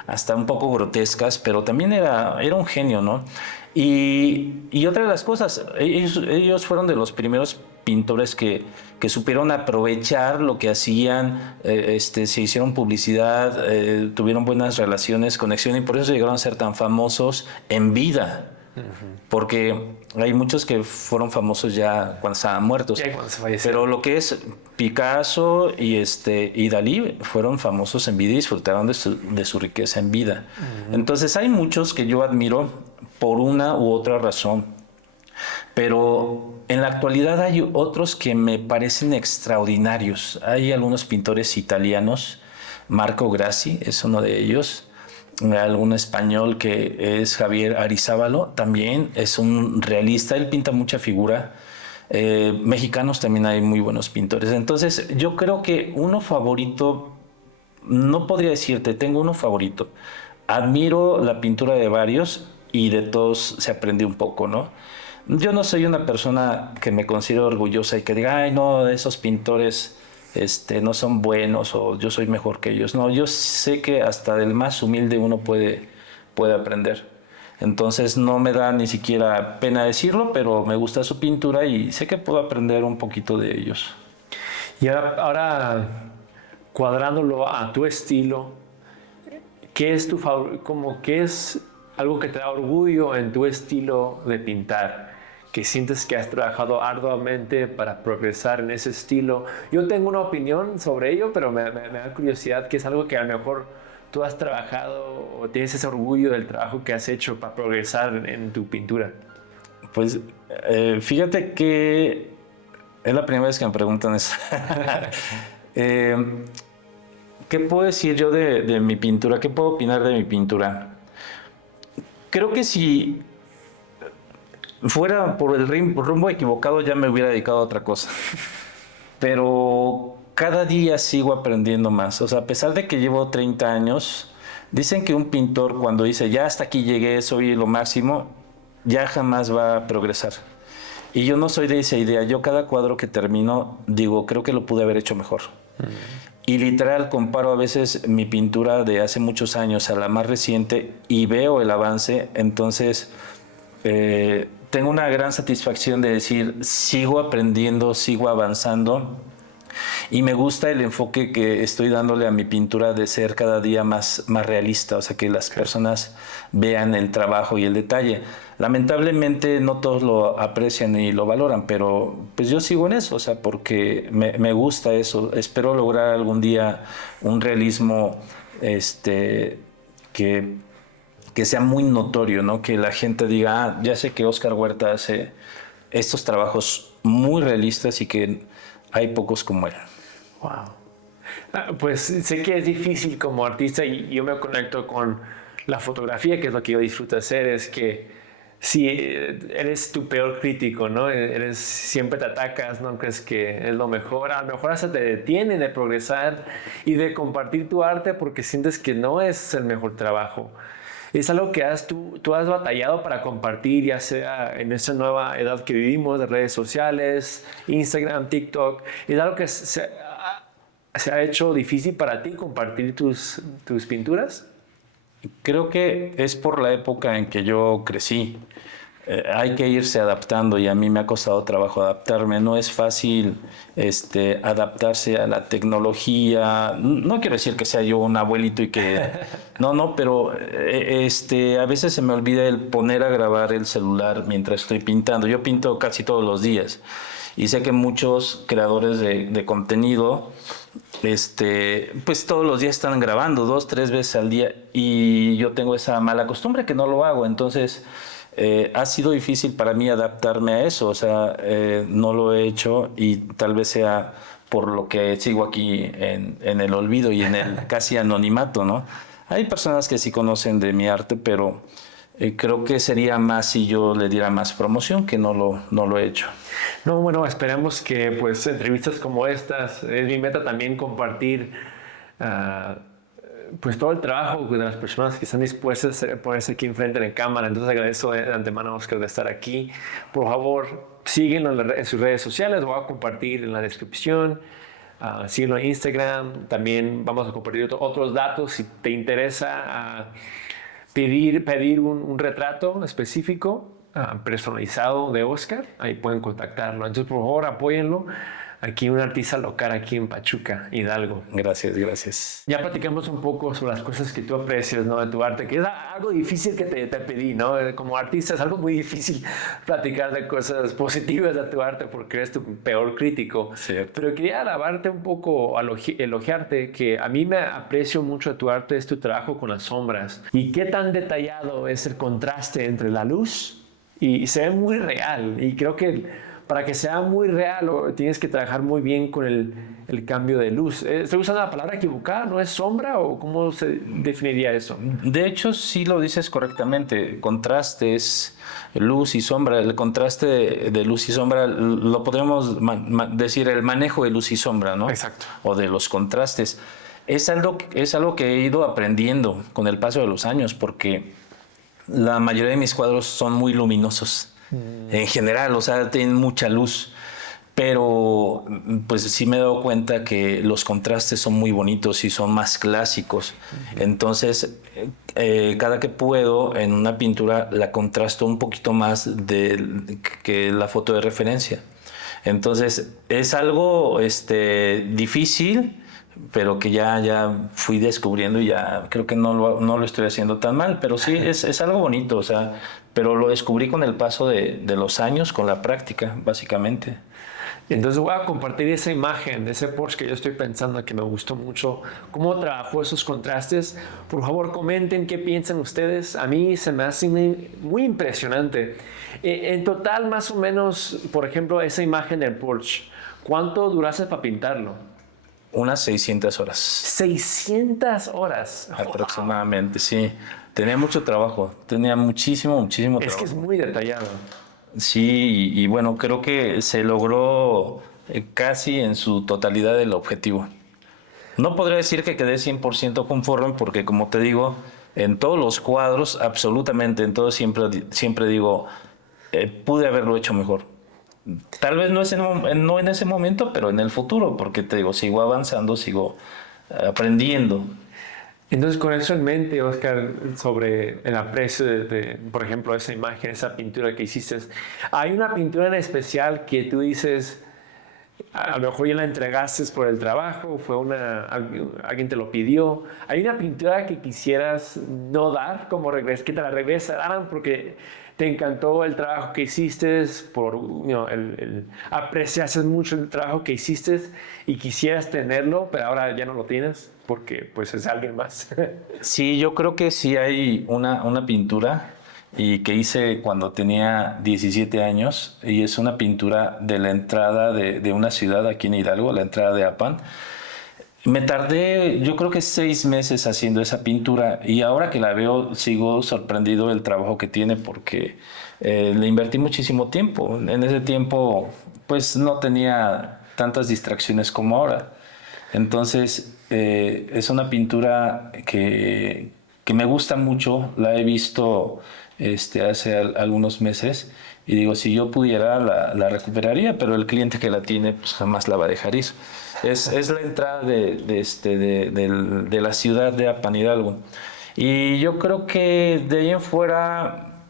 hasta un poco grotescas, pero también era un genio, ¿no? Y otra de las cosas, ellos fueron de los primeros pintores que supieron aprovechar lo que hacían, se hicieron publicidad, tuvieron buenas relaciones, conexión, y por eso llegaron a ser tan famosos en vida. Porque hay muchos que fueron famosos ya cuando estaban muertos. Pero lo que es Picasso y Dalí fueron famosos en vida y disfrutaron de su riqueza en vida. Entonces hay muchos que yo admiro por una u otra razón. Pero en la actualidad hay otros que me parecen extraordinarios. Hay algunos pintores italianos, Marco Grassi es uno de ellos, algún español que es Javier Arizábalo, también es un realista, él pinta mucha figura. Mexicanos también hay muy buenos pintores. Entonces yo creo que uno favorito, no podría decirte, tengo uno favorito. Admiro la pintura de varios y de todos se aprende un poco, ¿no? Yo no soy una persona que me considero orgullosa y que diga, ay, no, esos pintores no son buenos o yo soy mejor que ellos. No, yo sé que hasta del más humilde uno puede aprender. Entonces no me da ni siquiera pena decirlo, pero me gusta su pintura y sé que puedo aprender un poquito de ellos. Y ahora cuadrándolo a tu estilo, ¿qué es qué es algo que te da orgullo en tu estilo de pintar? Que sientes que has trabajado arduamente para progresar en ese estilo. Yo tengo una opinión sobre ello, pero me da curiosidad, que es algo que a lo mejor tú has trabajado o tienes ese orgullo del trabajo que has hecho para progresar en tu pintura. Pues fíjate que es la primera vez que me preguntan eso. ¿Qué puedo decir yo de mi pintura? ¿Qué puedo opinar de mi pintura? Creo que si fuera por el rumbo equivocado ya me hubiera dedicado a otra cosa. Pero cada día sigo aprendiendo más. O sea, a pesar de que llevo 30 años, dicen que un pintor cuando dice ya hasta aquí llegué, soy lo máximo, ya jamás va a progresar. Y yo no soy de esa idea. Yo cada cuadro que termino digo, creo que lo pude haber hecho mejor. Y literal comparo a veces mi pintura de hace muchos años a la más reciente y veo el avance. Entonces tengo una gran satisfacción de decir, sigo aprendiendo, sigo avanzando. Y me gusta el enfoque que estoy dándole a mi pintura de ser cada día más realista, o sea, que las personas vean el trabajo y el detalle. Lamentablemente no todos lo aprecian y lo valoran, pero pues yo sigo en eso, o sea, porque me gusta eso. Espero lograr algún día un realismo que sea muy notorio, ¿no? Que la gente diga, ah, ya sé que Óscar Huerta hace estos trabajos muy realistas y que hay pocos como él. Wow. Pues sé que es difícil como artista y yo me conecto con la fotografía, que es lo que yo disfruto hacer, es que si eres tu peor crítico, ¿no? Siempre te atacas, no crees que es lo mejor, a lo mejor hasta te detiene de progresar y de compartir tu arte porque sientes que no es el mejor trabajo. Es algo que tú has batallado para compartir, ya sea en esta nueva edad que vivimos, de redes sociales, Instagram, TikTok. Es algo que se ha hecho difícil para ti compartir tus pinturas. Creo que es por la época en que yo crecí. Hay que irse adaptando y a mí me ha costado trabajo adaptarme. No es fácil adaptarse a la tecnología. No quiero decir que sea yo un abuelito y que... No, pero a veces se me olvida el poner a grabar el celular mientras estoy pintando. Yo pinto casi todos los días y sé que muchos creadores de contenido pues todos los días están grabando 2, 3 veces al día y yo tengo esa mala costumbre que no lo hago. Entonces ha sido difícil para mí adaptarme a eso, o sea, no lo he hecho y tal vez sea por lo que sigo aquí en el olvido y en el casi anonimato, ¿no? Hay personas que sí conocen de mi arte, pero creo que sería más si yo le diera más promoción, que no lo he hecho. No, bueno, esperemos que pues entrevistas como estas, es mi meta también compartir pues todo el trabajo de las personas que están dispuestas a ponerse aquí enfrente en cámara. Entonces agradezco de antemano a Óscar de estar aquí. Por favor, síguenlo en sus redes sociales, lo voy a compartir en la descripción. Síguenlo en Instagram, también vamos a compartir otros datos. Si te interesa pedir un retrato específico, personalizado de Óscar, ahí pueden contactarlo. Entonces, por favor, apóyenlo. Aquí un artista local aquí en Pachuca, Hidalgo. Gracias. Ya platicamos un poco sobre las cosas que tú aprecias, ¿no? De tu arte, que es algo difícil que te pedí, ¿no? Como artista es algo muy difícil platicar de cosas positivas de tu arte porque eres tu peor crítico. Sí. Pero quería alabarte un poco, elogiarte, que a mí me aprecio mucho de tu arte, es tu trabajo con las sombras. Y qué tan detallado es el contraste entre la luz y se ve muy real. Y creo que para que sea muy real tienes que trabajar muy bien con el cambio de luz. ¿Estoy usando la palabra equivocada? ¿No es sombra o cómo se definiría eso? De hecho, sí lo dices correctamente. Contrastes, luz y sombra. El contraste de luz y sombra lo podríamos decir el manejo de luz y sombra, ¿no? Exacto. O de los contrastes. Es algo que he ido aprendiendo con el paso de los años porque la mayoría de mis cuadros son muy luminosos. en general, o sea, tienen mucha luz. Pero pues sí me he dado cuenta que los contrastes son muy bonitos y son más clásicos. Entonces, cada que puedo en una pintura la contrasto un poquito más que la foto de referencia. Entonces, es algo difícil, pero que ya fui descubriendo y ya creo que no lo estoy haciendo tan mal. Pero sí, es algo bonito, o sea, pero lo descubrí con el paso de los años, con la práctica, básicamente. Entonces voy a compartir esa imagen de ese Porsche que yo estoy pensando que me gustó mucho. ¿Cómo trabajó esos contrastes? Por favor, comenten qué piensan ustedes. A mí se me hace muy impresionante. En total, más o menos, por ejemplo, esa imagen del Porsche, ¿cuánto duraste para pintarlo? Unas 600 horas. 600 horas. Aproximadamente, sí. Tenía mucho trabajo, tenía muchísimo trabajo. Es que es muy detallado. Sí, y bueno, creo que se logró casi en su totalidad el objetivo. No podría decir que quedé 100% conforme porque, como te digo, en todos los cuadros, absolutamente en todos, siempre digo, pude haberlo hecho mejor. Tal vez no en ese momento, pero en el futuro, porque te digo, sigo avanzando, sigo aprendiendo. Entonces, con eso en mente, Oscar, sobre el aprecio por ejemplo, esa imagen, esa pintura que hiciste, ¿hay una pintura en especial que tú dices, a lo mejor ya la entregaste por el trabajo, alguien te lo pidió? ¿Hay una pintura que quisieras no dar, que te la regresaran porque te encantó el trabajo que hiciste, apreciaste mucho el trabajo que hiciste y quisieras tenerlo, pero ahora ya no lo tienes porque pues es alguien más? Sí, yo creo que sí hay una pintura y que hice cuando tenía 17 años y es una pintura de la entrada de una ciudad aquí en Hidalgo, la entrada de Apan. Me tardé, yo creo que 6 meses haciendo esa pintura y ahora que la veo sigo sorprendido del trabajo que tiene porque le invertí muchísimo tiempo. En ese tiempo pues no tenía tantas distracciones como ahora. Entonces es una pintura que me gusta mucho, la he visto hace algunos meses y digo, si yo pudiera la recuperaría, pero el cliente que la tiene pues jamás la va a dejar ir. Es la entrada de la ciudad de Apan Hidalgo. Y yo creo que de ahí en fuera,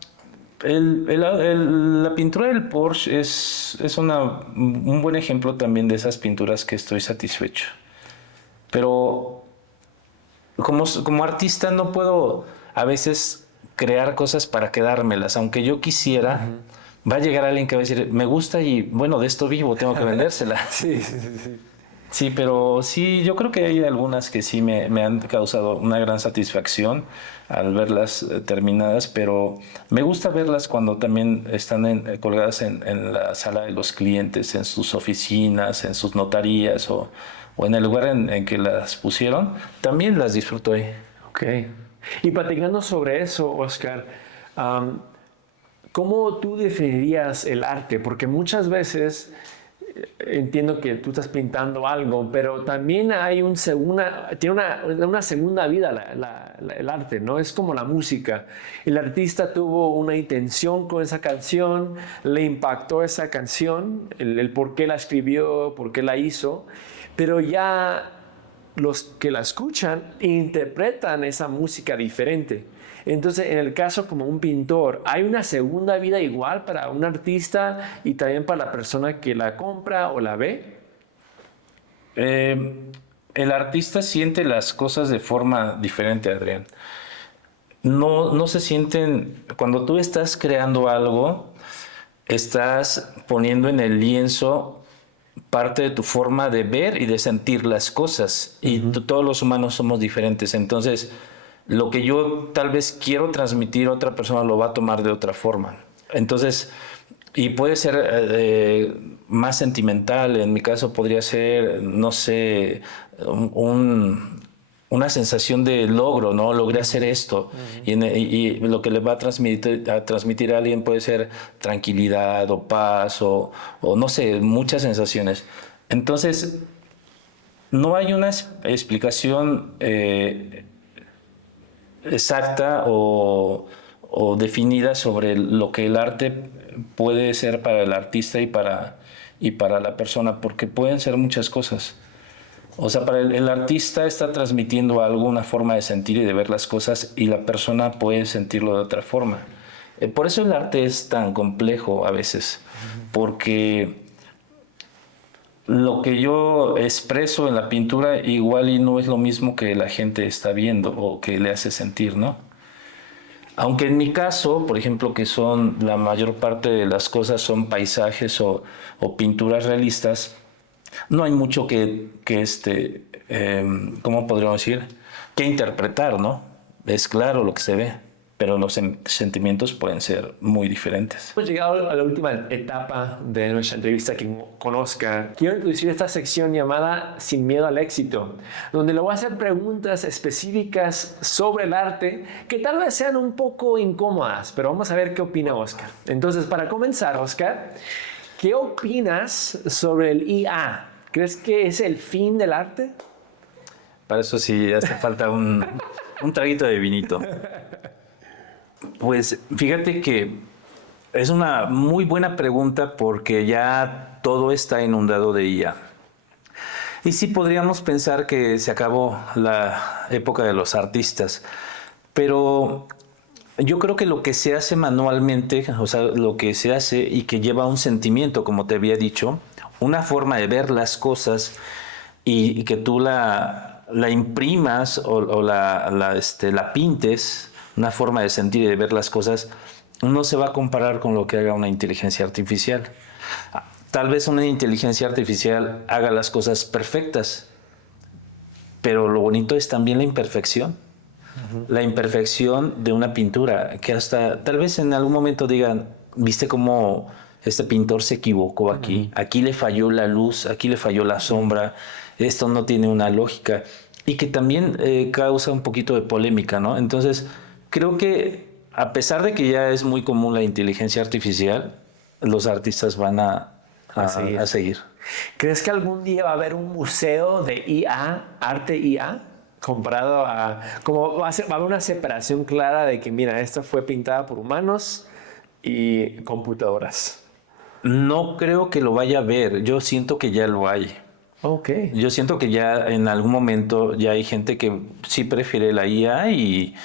la pintura del Porsche es un buen ejemplo también de esas pinturas que estoy satisfecho. Pero como artista no puedo a veces crear cosas para quedármelas, aunque yo quisiera. Va a llegar alguien que va a decir, me gusta y bueno, de esto vivo, tengo que vendérsela. Sí. Sí, pero sí, yo creo que hay algunas que sí me han causado una gran satisfacción al verlas terminadas, pero me gusta verlas cuando también están colgadas en la sala de los clientes, en sus oficinas, en sus notarías o en el lugar en que las pusieron. También las disfruto ahí. Ok. Y platicando sobre eso, Oscar, ¿cómo tú definirías el arte? Porque muchas veces entiendo que tú estás pintando algo, pero también tiene una segunda vida el arte, ¿no? Es como la música. El artista tuvo una intención con esa canción, le impactó esa canción, el por qué la escribió, por qué la hizo, pero ya los que la escuchan interpretan esa música diferente. Entonces, en el caso como un pintor, ¿hay una segunda vida igual para un artista y también para la persona que la compra o la ve? El artista siente las cosas de forma diferente, Adrián. No se sienten, cuando tú estás creando algo, estás poniendo en el lienzo parte de tu forma de ver y de sentir las cosas. Y todos los humanos somos diferentes. Entonces, lo que yo tal vez quiero transmitir, otra persona lo va a tomar de otra forma. Entonces, y puede ser más sentimental. En mi caso podría ser, no sé, una sensación de logro, ¿no? Logré hacer esto. Y lo que le va a transmitir a alguien puede ser tranquilidad o paz o no sé, muchas sensaciones. Entonces, no hay una explicación exacta o definida sobre lo que el arte puede ser para el artista y para la persona, porque pueden ser muchas cosas. O sea, para el artista está transmitiendo algo, una forma de sentir y de ver las cosas, y la persona puede sentirlo de otra forma. Por eso el arte es tan complejo a veces, porque lo que yo expreso en la pintura igual y no es lo mismo que la gente está viendo o que le hace sentir, ¿no? Aunque en mi caso, por ejemplo, que son la mayor parte de las cosas son paisajes o pinturas realistas, no hay mucho ¿cómo podríamos decir? Que interpretar, ¿no? Es claro lo que se ve, pero los sentimientos pueden ser muy diferentes. Hemos llegado a la última etapa de nuestra entrevista con Oscar. Quiero introducir esta sección llamada Sin miedo al éxito, donde le voy a hacer preguntas específicas sobre el arte que tal vez sean un poco incómodas, pero vamos a ver qué opina Oscar. Entonces, para comenzar, Oscar, ¿qué opinas sobre el IA? ¿Crees que es el fin del arte? Para eso sí hace falta un traguito de vinito. Pues fíjate que es una muy buena pregunta porque ya todo está inundado de IA. Y sí podríamos pensar que se acabó la época de los artistas, pero yo creo que lo que se hace manualmente, o sea, lo que se hace y que lleva un sentimiento, como te había dicho, una forma de ver las cosas y que tú la imprimas o la pintes, una forma de sentir y de ver las cosas, no se va a comparar con lo que haga una inteligencia artificial. Tal vez una inteligencia artificial haga las cosas perfectas, pero lo bonito es también la imperfección. La imperfección de una pintura, que hasta tal vez en algún momento digan, ¿viste cómo este pintor se equivocó aquí? Aquí le falló la luz, aquí le falló la sombra, esto no tiene una lógica. Y que también causa un poquito de polémica, ¿no? Entonces, creo que a pesar de que ya es muy común la inteligencia artificial, los artistas van a seguir. ¿Crees que algún día va a haber un museo de IA, arte IA, comparado a... como va a haber una separación clara de que, mira, esta fue pintada por humanos y computadoras? No creo que lo vaya a ver. Yo siento que ya lo hay. Okay. Yo siento que ya en algún momento ya hay gente que sí prefiere la IA y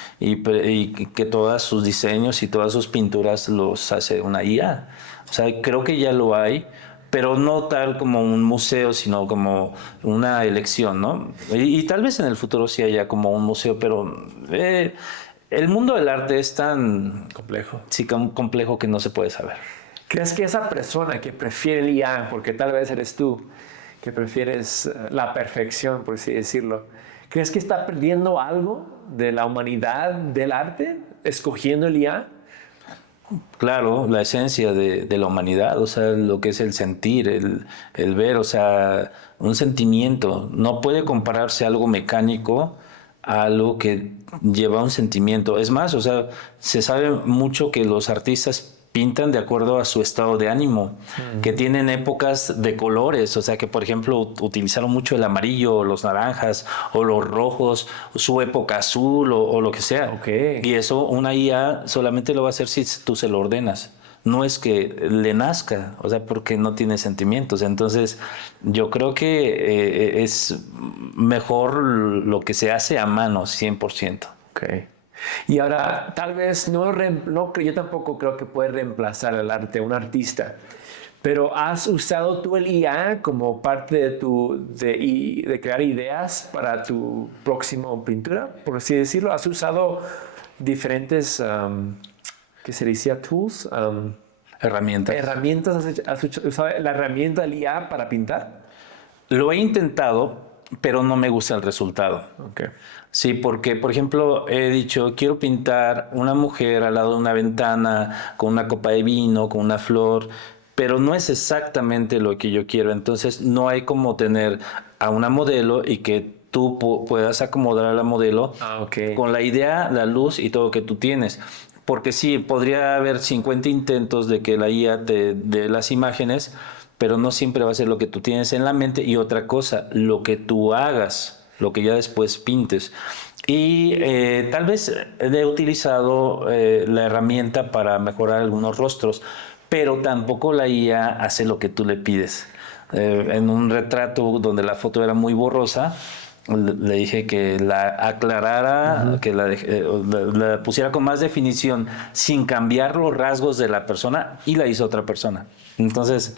que todos sus diseños y todas sus pinturas los hace una IA. O sea, creo que ya lo hay, pero no tal como un museo, sino como una elección, ¿no? Y tal vez en el futuro sí haya como un museo, pero el mundo del arte es tan complejo. Sí, complejo que no se puede saber. ¿Crees que esa persona que prefiere el IA, porque tal vez eres tú, que prefieres la perfección, por así decirlo, ¿crees que está perdiendo algo de la humanidad del arte escogiendo el IA? Claro, la esencia de la humanidad, o sea, lo que es el sentir, el ver, o sea, un sentimiento. No puede compararse algo mecánico a algo que lleva un sentimiento. Es más, o sea, se sabe mucho que los artistas pintan de acuerdo a su estado de ánimo, que tienen épocas de colores, o sea que por ejemplo utilizaron mucho el amarillo, los naranjas o los rojos, su época azul o lo que sea. Okay. Y eso una IA solamente lo va a hacer si tú se lo ordenas. No es que le nazca, o sea, porque no tiene sentimientos. Entonces, yo creo que es mejor lo que se hace a mano, 100%. Okay. Y ahora, tal vez yo tampoco creo que puede reemplazar el arte, un artista, pero ¿has usado tú el IA como parte de crear ideas para tu próxima pintura, por así decirlo? ¿Has usado diferentes, ¿qué se decía? Tools? Herramientas. ¿Has usado la herramienta del IA para pintar? Lo he intentado, pero no me gusta el resultado. Okay. Sí, porque, por ejemplo, he dicho, quiero pintar una mujer al lado de una ventana, con una copa de vino, con una flor, pero no es exactamente lo que yo quiero. Entonces, no hay como tener a una modelo y que tú puedas acomodar a la modelo con la idea, la luz y todo lo que tú tienes. Porque sí, podría haber 50 intentos de que la IA te dé las imágenes, pero no siempre va a ser lo que tú tienes en la mente. Y otra cosa, lo que tú hagas, lo que ya después pintes. Y tal vez he utilizado la herramienta para mejorar algunos rostros, pero tampoco la IA hace lo que tú le pides. En un retrato donde la foto era muy borrosa, le dije que la aclarara, que la pusiera con más definición, sin cambiar los rasgos de la persona, y la hizo otra persona. Entonces,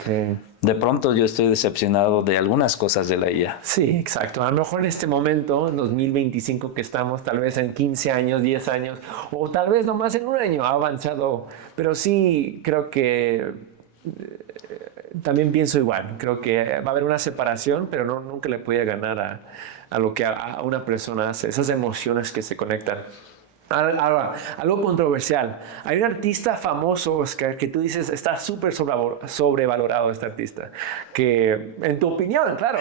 de pronto yo estoy decepcionado de algunas cosas de la IA. Sí, exacto. A lo mejor en este momento, en 2025 que estamos, tal vez en 15 años, 10 años, o tal vez nomás en un año ha avanzado. Pero sí, creo que también pienso igual. Creo que va a haber una separación, pero nunca le puede ganar a lo que a una persona hace, esas emociones que se conectan. Ahora, algo controversial. Hay un artista famoso, Oscar, que tú dices está súper sobrevalorado este artista. Que, en tu opinión, claro,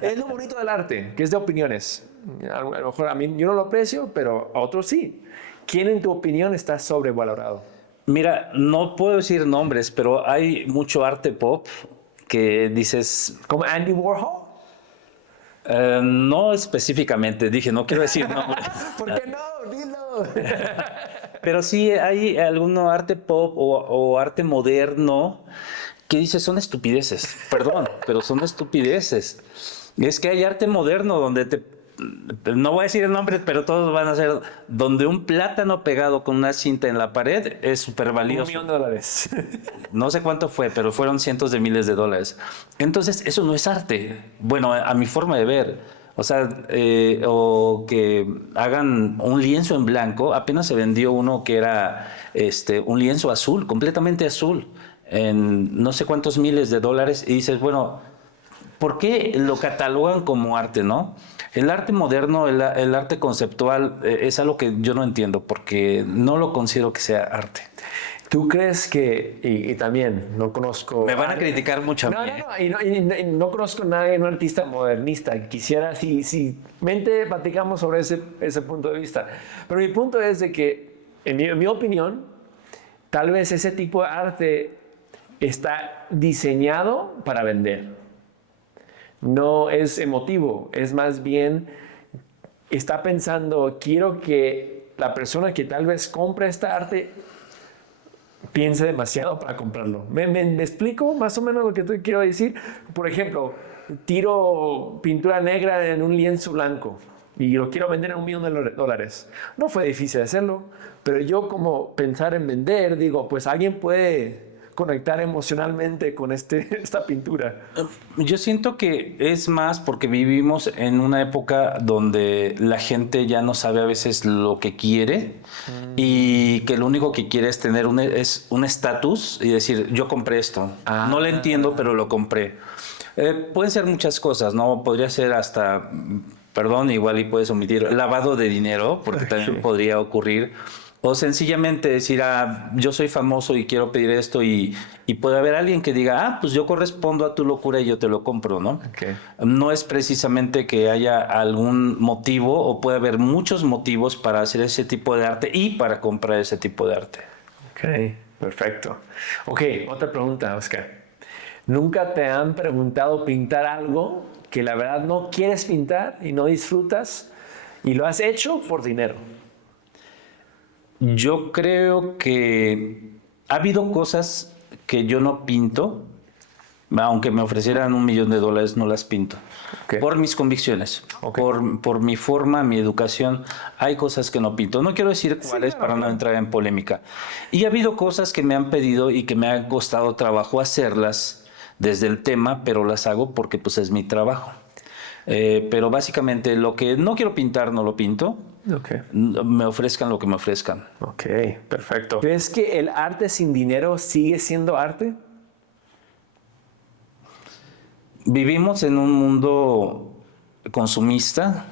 es lo bonito del arte, que es de opiniones. A lo mejor a mí yo no lo aprecio, pero a otros sí. ¿Quién en tu opinión está sobrevalorado? Mira, no puedo decir nombres, pero hay mucho arte pop que dices... ¿Como Andy Warhol? No específicamente, dije, no quiero decir nombres. ¿Por qué no? Dilo. Pero sí hay algún arte pop o arte moderno que dices son estupideces. Perdón, pero son estupideces. Es que hay arte moderno donde no voy a decir el nombre, pero todos van a ser donde un plátano pegado con una cinta en la pared es súper valioso. $1,000,000. No sé cuánto fue, pero fueron cientos de miles de dólares. Entonces, eso no es arte. Bueno, a mi forma de ver. O sea, o que hagan un lienzo en blanco. Apenas se vendió uno que era un lienzo azul, completamente azul, en no sé cuántos miles de dólares. Y dices, bueno, ¿por qué lo catalogan como arte, no? El arte moderno, el arte conceptual, es algo que yo no entiendo, porque no lo considero que sea arte. ¿Tú crees que, y también no conozco... Me van a criticar mucho a mí. Y no conozco a nadie, un artista modernista. Quisiera, si mente, platicamos sobre ese punto de vista. Pero mi punto es de que, en mi opinión, tal vez ese tipo de arte está diseñado para vender. No es emotivo, es más bien, está pensando, quiero que la persona que tal vez compre esta arte piense demasiado para comprarlo. ¿Me explico más o menos lo que quiero decir? Por ejemplo, tiro pintura negra en un lienzo blanco y lo quiero vender en $1,000,000. No fue difícil hacerlo, pero yo como pensar en vender, digo, pues alguien puede conectar emocionalmente con esta pintura. Yo siento que es más porque vivimos en una época donde la gente ya no sabe a veces lo que quiere y que lo único que quiere es tener un estatus y decir, yo compré esto. No lo entiendo, pero lo compré. Pueden ser muchas cosas, ¿no? Podría ser hasta, perdón, igual y puedes omitir, lavado de dinero, porque también podría ocurrir. O sencillamente decir, yo soy famoso y quiero pedir esto y puede haber alguien que diga, pues yo correspondo a tu locura y yo te lo compro, ¿no? Okay. No es precisamente que haya algún motivo o puede haber muchos motivos para hacer ese tipo de arte y para comprar ese tipo de arte. Ok, perfecto. Ok, otra pregunta, Oscar. ¿Nunca te han preguntado pintar algo que la verdad no quieres pintar y no disfrutas y lo has hecho por dinero? Yo creo que ha habido cosas que yo no pinto, aunque me ofrecieran $1,000,000, no las pinto. Okay. Por mis convicciones, okay. por mi forma, mi educación, hay cosas que no pinto. No quiero decir cuáles para no entrar en polémica. Y ha habido cosas que me han pedido y que me ha costado trabajo hacerlas desde el tema, pero las hago porque pues es mi trabajo. Pero básicamente lo que no quiero pintar no lo pinto. Okay. Me ofrezcan lo que me ofrezcan. Ok, perfecto. ¿Crees que el arte sin dinero sigue siendo arte? Vivimos en un mundo consumista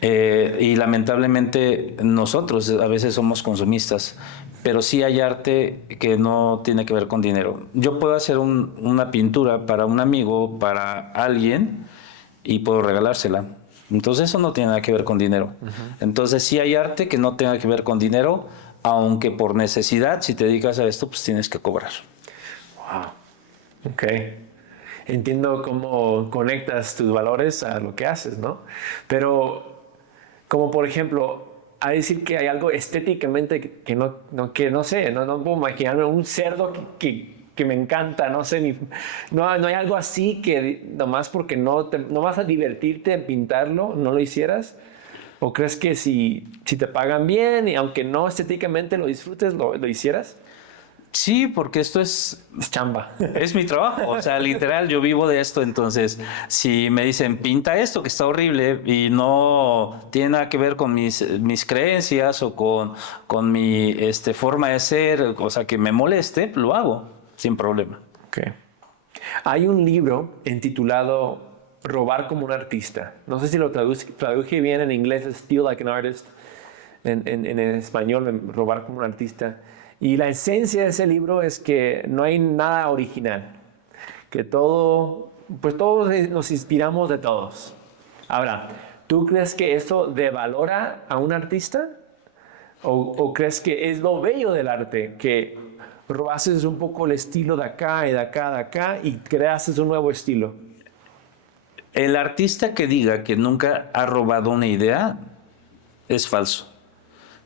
y lamentablemente nosotros a veces somos consumistas, pero sí hay arte que no tiene que ver con dinero. Yo puedo hacer una pintura para un amigo, para alguien y puedo regalársela. Entonces eso no tiene nada que ver con dinero. Entonces sí hay arte que no tenga que ver con dinero, aunque por necesidad, si te dedicas a esto, pues tienes que cobrar. Wow. Ok. Entiendo cómo conectas tus valores a lo que haces, ¿no? Pero, como por ejemplo, a decir que hay algo estéticamente que no sé, no puedo imaginarme un cerdo que me encanta, no sé, no hay algo así que nomás porque no vas a divertirte en pintarlo, no lo hicieras. ¿O crees que si te pagan bien y aunque no estéticamente lo disfrutes, lo hicieras? Sí, porque esto es chamba. Es mi trabajo, o sea, literal, yo vivo de esto, entonces, si me dicen, pinta esto que está horrible y no tiene nada que ver con mis creencias o con mi forma de ser, o sea, que me moleste, lo hago, sin problema. Okay. Hay un libro intitulado Robar como un artista. No sé si lo traduje bien en inglés, es Steal Like an Artist. En español, Robar como un artista. Y la esencia de ese libro es que no hay nada original, que todos nos inspiramos de todos. Ahora, ¿tú crees que eso devalora a un artista? ¿O crees que es lo bello del arte, que robases un poco el estilo de acá y de acá, de acá y creases un nuevo estilo? El artista que diga que nunca ha robado una idea es falso.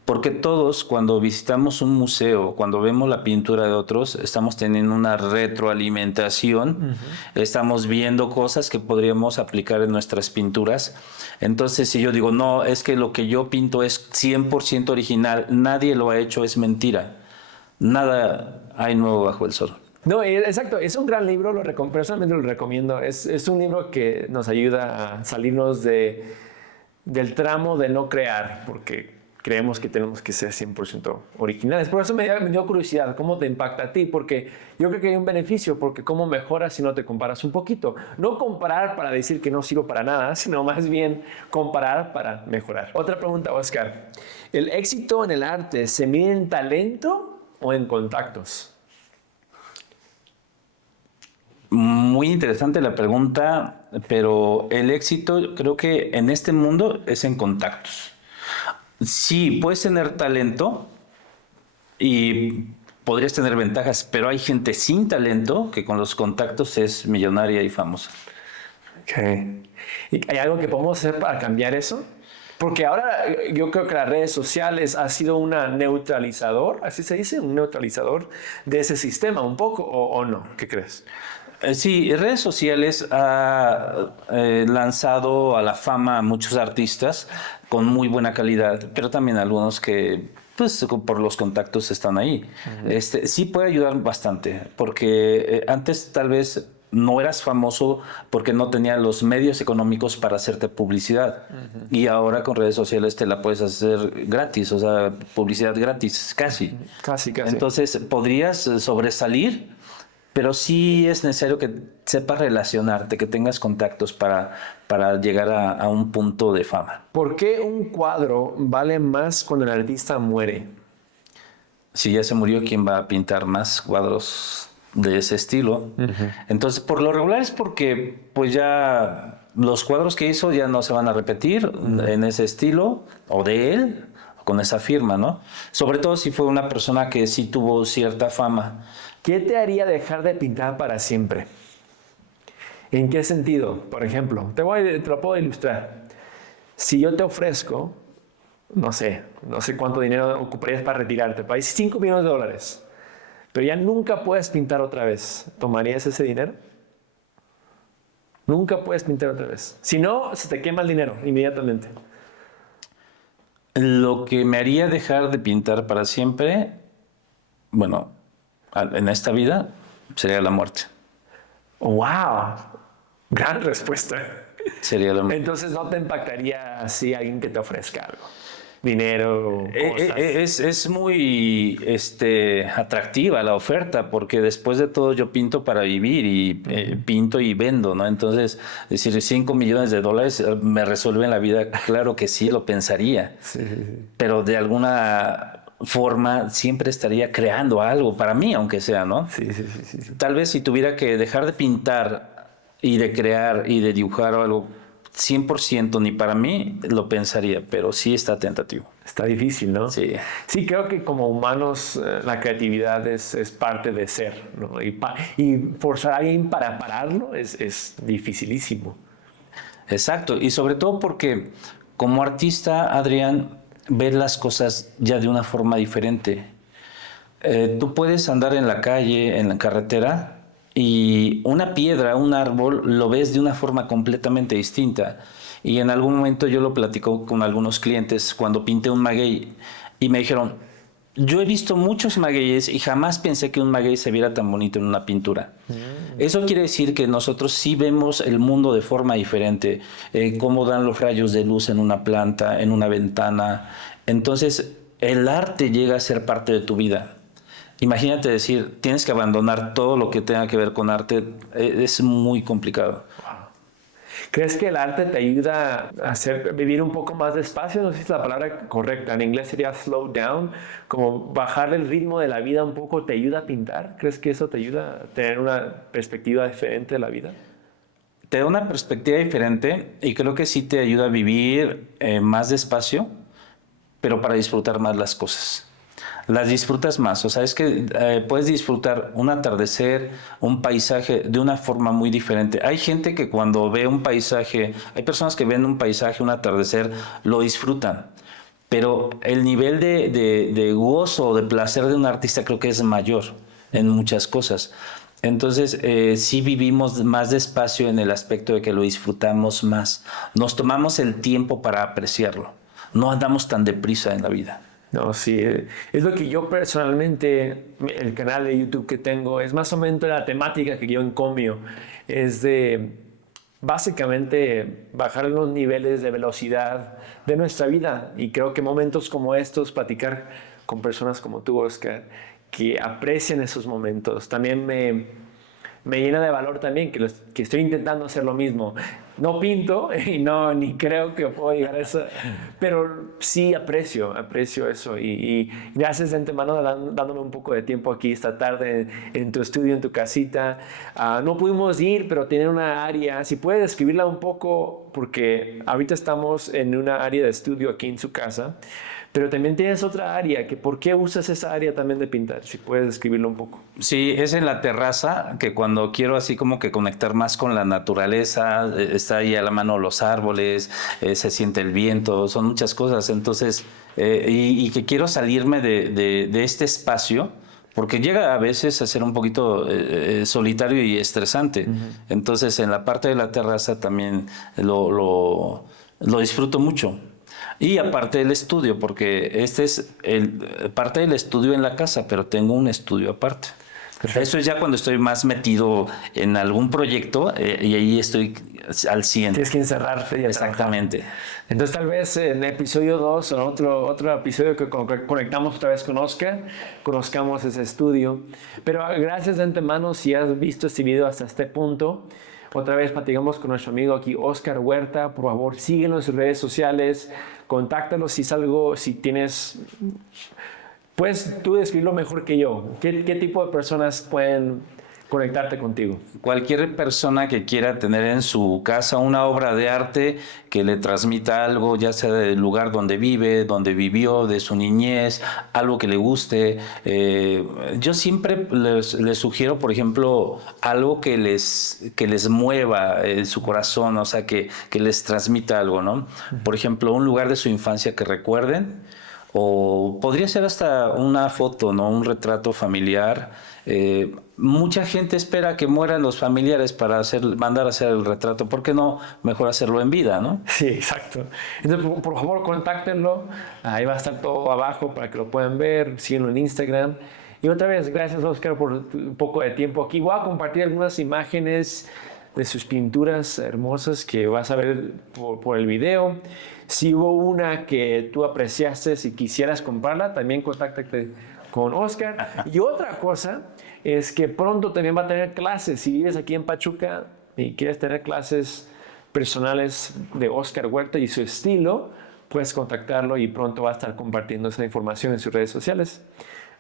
Porque todos, cuando visitamos un museo, cuando vemos la pintura de otros, estamos teniendo una retroalimentación, estamos viendo cosas que podríamos aplicar en nuestras pinturas. Entonces, si yo digo, no, es que lo que yo pinto es 100% original, nadie lo ha hecho, es mentira. Nada hay nuevo bajo el sol. No, exacto, es un gran libro, personalmente lo recomiendo. Es un libro que nos ayuda a salirnos del tramo de no crear, porque creemos que tenemos que ser 100% originales. Por eso me dio curiosidad, ¿cómo te impacta a ti? Porque yo creo que hay un beneficio, porque cómo mejoras si no te comparas un poquito. No comparar para decir que no sirvo para nada, sino más bien comparar para mejorar. Otra pregunta, Oscar. ¿El éxito en el arte se mide en talento o en contactos? Muy interesante la pregunta, pero el éxito creo que en este mundo es en contactos. Sí, puedes tener talento y podrías tener ventajas, pero hay gente sin talento que con los contactos es millonaria y famosa. Okay. ¿Y hay algo que podemos hacer para cambiar eso? Porque ahora yo creo que las redes sociales ha sido un neutralizador, así se dice, un neutralizador de ese sistema un poco, ¿o no? ¿Qué crees? Sí, redes sociales ha lanzado a la fama a muchos artistas con muy buena calidad, pero también algunos que pues por los contactos están ahí. Sí puede ayudar bastante, porque antes tal vez no eras famoso porque no tenías los medios económicos para hacerte publicidad. Y ahora con redes sociales te la puedes hacer gratis, o sea, publicidad gratis, casi. Casi. Entonces podrías sobresalir, pero sí es necesario que sepas relacionarte, que tengas contactos para llegar a un punto de fama. ¿Por qué un cuadro vale más cuando el artista muere? Si ya se murió, ¿quién va a pintar más cuadros de ese estilo? Entonces, por lo regular es porque pues ya los cuadros que hizo ya no se van a repetir en ese estilo o de él, con esa firma, ¿no? Sobre todo si fue una persona que sí tuvo cierta fama. ¿Qué te haría dejar de pintar para siempre? ¿En qué sentido? Por ejemplo, te lo puedo ilustrar. Si yo te ofrezco, no sé cuánto dinero ocuparías para retirarte, para decir $5 millones, pero ya nunca puedes pintar otra vez, ¿tomarías ese dinero? Nunca puedes pintar otra vez. Si no, se te quema el dinero inmediatamente. Lo que me haría dejar de pintar para siempre, bueno, en esta vida, sería la muerte. ¡Wow! Gran respuesta. Sería la muerte. Entonces, ¿no te impactaría así alguien que te ofrezca algo? Dinero, cosas. Es muy atractiva la oferta, porque después de todo yo pinto para vivir y pinto y vendo, ¿no? Entonces, decir $5 millones me resuelven la vida, claro que sí, lo pensaría. Sí. Pero de alguna forma siempre estaría creando algo para mí, aunque sea, ¿no? Sí. Tal vez si tuviera que dejar de pintar y de crear y de dibujar algo 100% ni para mí, lo pensaría, pero sí está tentativo. Está difícil, ¿no? Sí. Sí, creo que como humanos la creatividad es parte de ser, ¿no? Y forzar a alguien para pararlo es dificilísimo. Exacto, y sobre todo porque como artista, Adrián, ver las cosas ya de una forma diferente. Tú puedes andar en la calle, en la carretera, y una piedra, un árbol, lo ves de una forma completamente distinta. Y en algún momento yo lo platico con algunos clientes cuando pinté un maguey y me dijeron, yo he visto muchos magueyes y jamás pensé que un maguey se viera tan bonito en una pintura. Eso quiere decir que nosotros sí vemos el mundo de forma diferente, cómo dan los rayos de luz en una planta, en una ventana. Entonces, el arte llega a ser parte de tu vida. Imagínate decir, tienes que abandonar todo lo que tenga que ver con arte, es muy complicado. ¿Crees que el arte te ayuda a vivir un poco más despacio? No sé si es la palabra correcta. En inglés sería slow down, como bajar el ritmo de la vida un poco. ¿Te ayuda a pintar? ¿Crees que eso te ayuda a tener una perspectiva diferente de la vida? Te da una perspectiva diferente y creo que sí te ayuda a vivir más despacio, pero para disfrutar más las cosas. Las disfrutas más, o sea, es que puedes disfrutar un atardecer, un paisaje de una forma muy diferente. Hay gente que cuando ve un paisaje, hay personas que ven un paisaje, un atardecer, lo disfrutan, pero el nivel de gozo o de placer de un artista creo que es mayor en muchas cosas. Entonces, sí vivimos más despacio en el aspecto de que lo disfrutamos más. Nos tomamos el tiempo para apreciarlo. No andamos tan deprisa en la vida. No, sí, es lo que yo personalmente, el canal de YouTube que tengo, es más o menos la temática que yo encomio, es de básicamente bajar los niveles de velocidad de nuestra vida. Y creo que momentos como estos, platicar con personas como tú, Oscar, que aprecian esos momentos, también me llena de valor también, que estoy intentando hacer lo mismo. No pinto y ni creo que puedo llegar a eso, pero sí aprecio eso y gracias de antemano dándome un poco de tiempo aquí esta tarde en tu estudio, en tu casita. No pudimos ir, pero tienen una área, si puedes describirla un poco, porque ahorita estamos en una área de estudio aquí en su casa, pero también tienes otra área, ¿por qué usas esa área también de pintar? Si puedes describirlo un poco. Sí, es en la terraza, que cuando quiero así como que conectar más con la naturaleza, está ahí a la mano los árboles, se siente el viento, son muchas cosas. Entonces, y que quiero salirme de este espacio, porque llega a veces a ser un poquito solitario y estresante. Entonces, en la parte de la terraza también lo disfruto mucho. Y aparte del estudio, porque este es parte del estudio en la casa, pero tengo un estudio aparte. Perfecto. Eso es ya cuando estoy más metido en algún proyecto y ahí estoy al 100. Tienes que encerrarte y exactamente. Trabajar. Entonces tal vez en episodio 2 o otro episodio que conectamos otra vez con Oscar, conozcamos ese estudio. Pero gracias de antemano si has visto este video hasta este punto. Otra vez platicamos con nuestro amigo aquí, Oscar Huerta. Por favor, síguenos en sus redes sociales, contáctanos si tienes... Puedes tú describirlo mejor que yo. ¿Qué tipo de personas pueden conectarte contigo? Cualquier persona que quiera tener en su casa una obra de arte que le transmita algo, ya sea del lugar donde vive, donde vivió, de su niñez, algo que le guste. Yo siempre les sugiero, por ejemplo, algo que les mueva su corazón, o sea, que les transmita algo, ¿no? Por ejemplo, un lugar de su infancia que recuerden, o podría ser hasta una foto, ¿no? Un retrato familiar. Mucha gente espera que mueran los familiares para mandar a hacer el retrato. ¿Por qué no mejor hacerlo en vida, no? Sí, exacto. Entonces, por favor, contáctenlo. Ahí va a estar todo abajo para que lo puedan ver. Síguenlo en Instagram. Y otra vez, gracias, Oscar, por un poco de tiempo aquí. Voy a compartir algunas imágenes de sus pinturas hermosas que vas a ver por el video. Si hubo una que tú apreciaste y quisieras comprarla, también contáctate con Oscar. Y otra cosa es que pronto también va a tener clases. Si vives aquí en Pachuca y quieres tener clases personales de Oscar Huerta y su estilo, puedes contactarlo y pronto va a estar compartiendo esa información en sus redes sociales.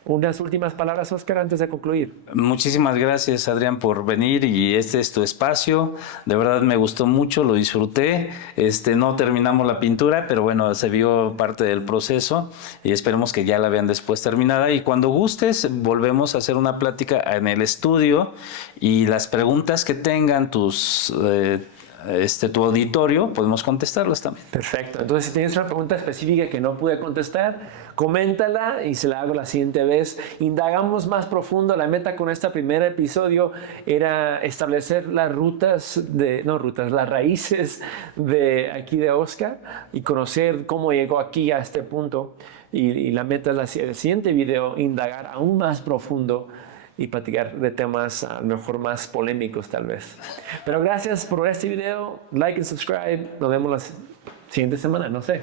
Unas últimas palabras, Oscar, antes de concluir. Muchísimas gracias, Adrián, por venir y este es tu espacio. De verdad me gustó mucho, lo disfruté. No terminamos la pintura, pero bueno, se vio parte del proceso y esperemos que ya la vean después terminada. Y cuando gustes, volvemos a hacer una plática en el estudio y las preguntas que tengan tus tu auditorio, podemos contestarlas también. Perfecto. Entonces, si tienes una pregunta específica que no pude contestar, coméntala y se la hago la siguiente vez. Indagamos más profundo. La meta con este primer episodio era establecer las las raíces de aquí de Oscar y conocer cómo llegó aquí a este punto. Y la meta es el siguiente video, indagar aún más profundo y platicar de temas a lo mejor más polémicos tal vez. Pero gracias por ver este video, like y subscribe. Nos vemos la siguiente semana, no sé.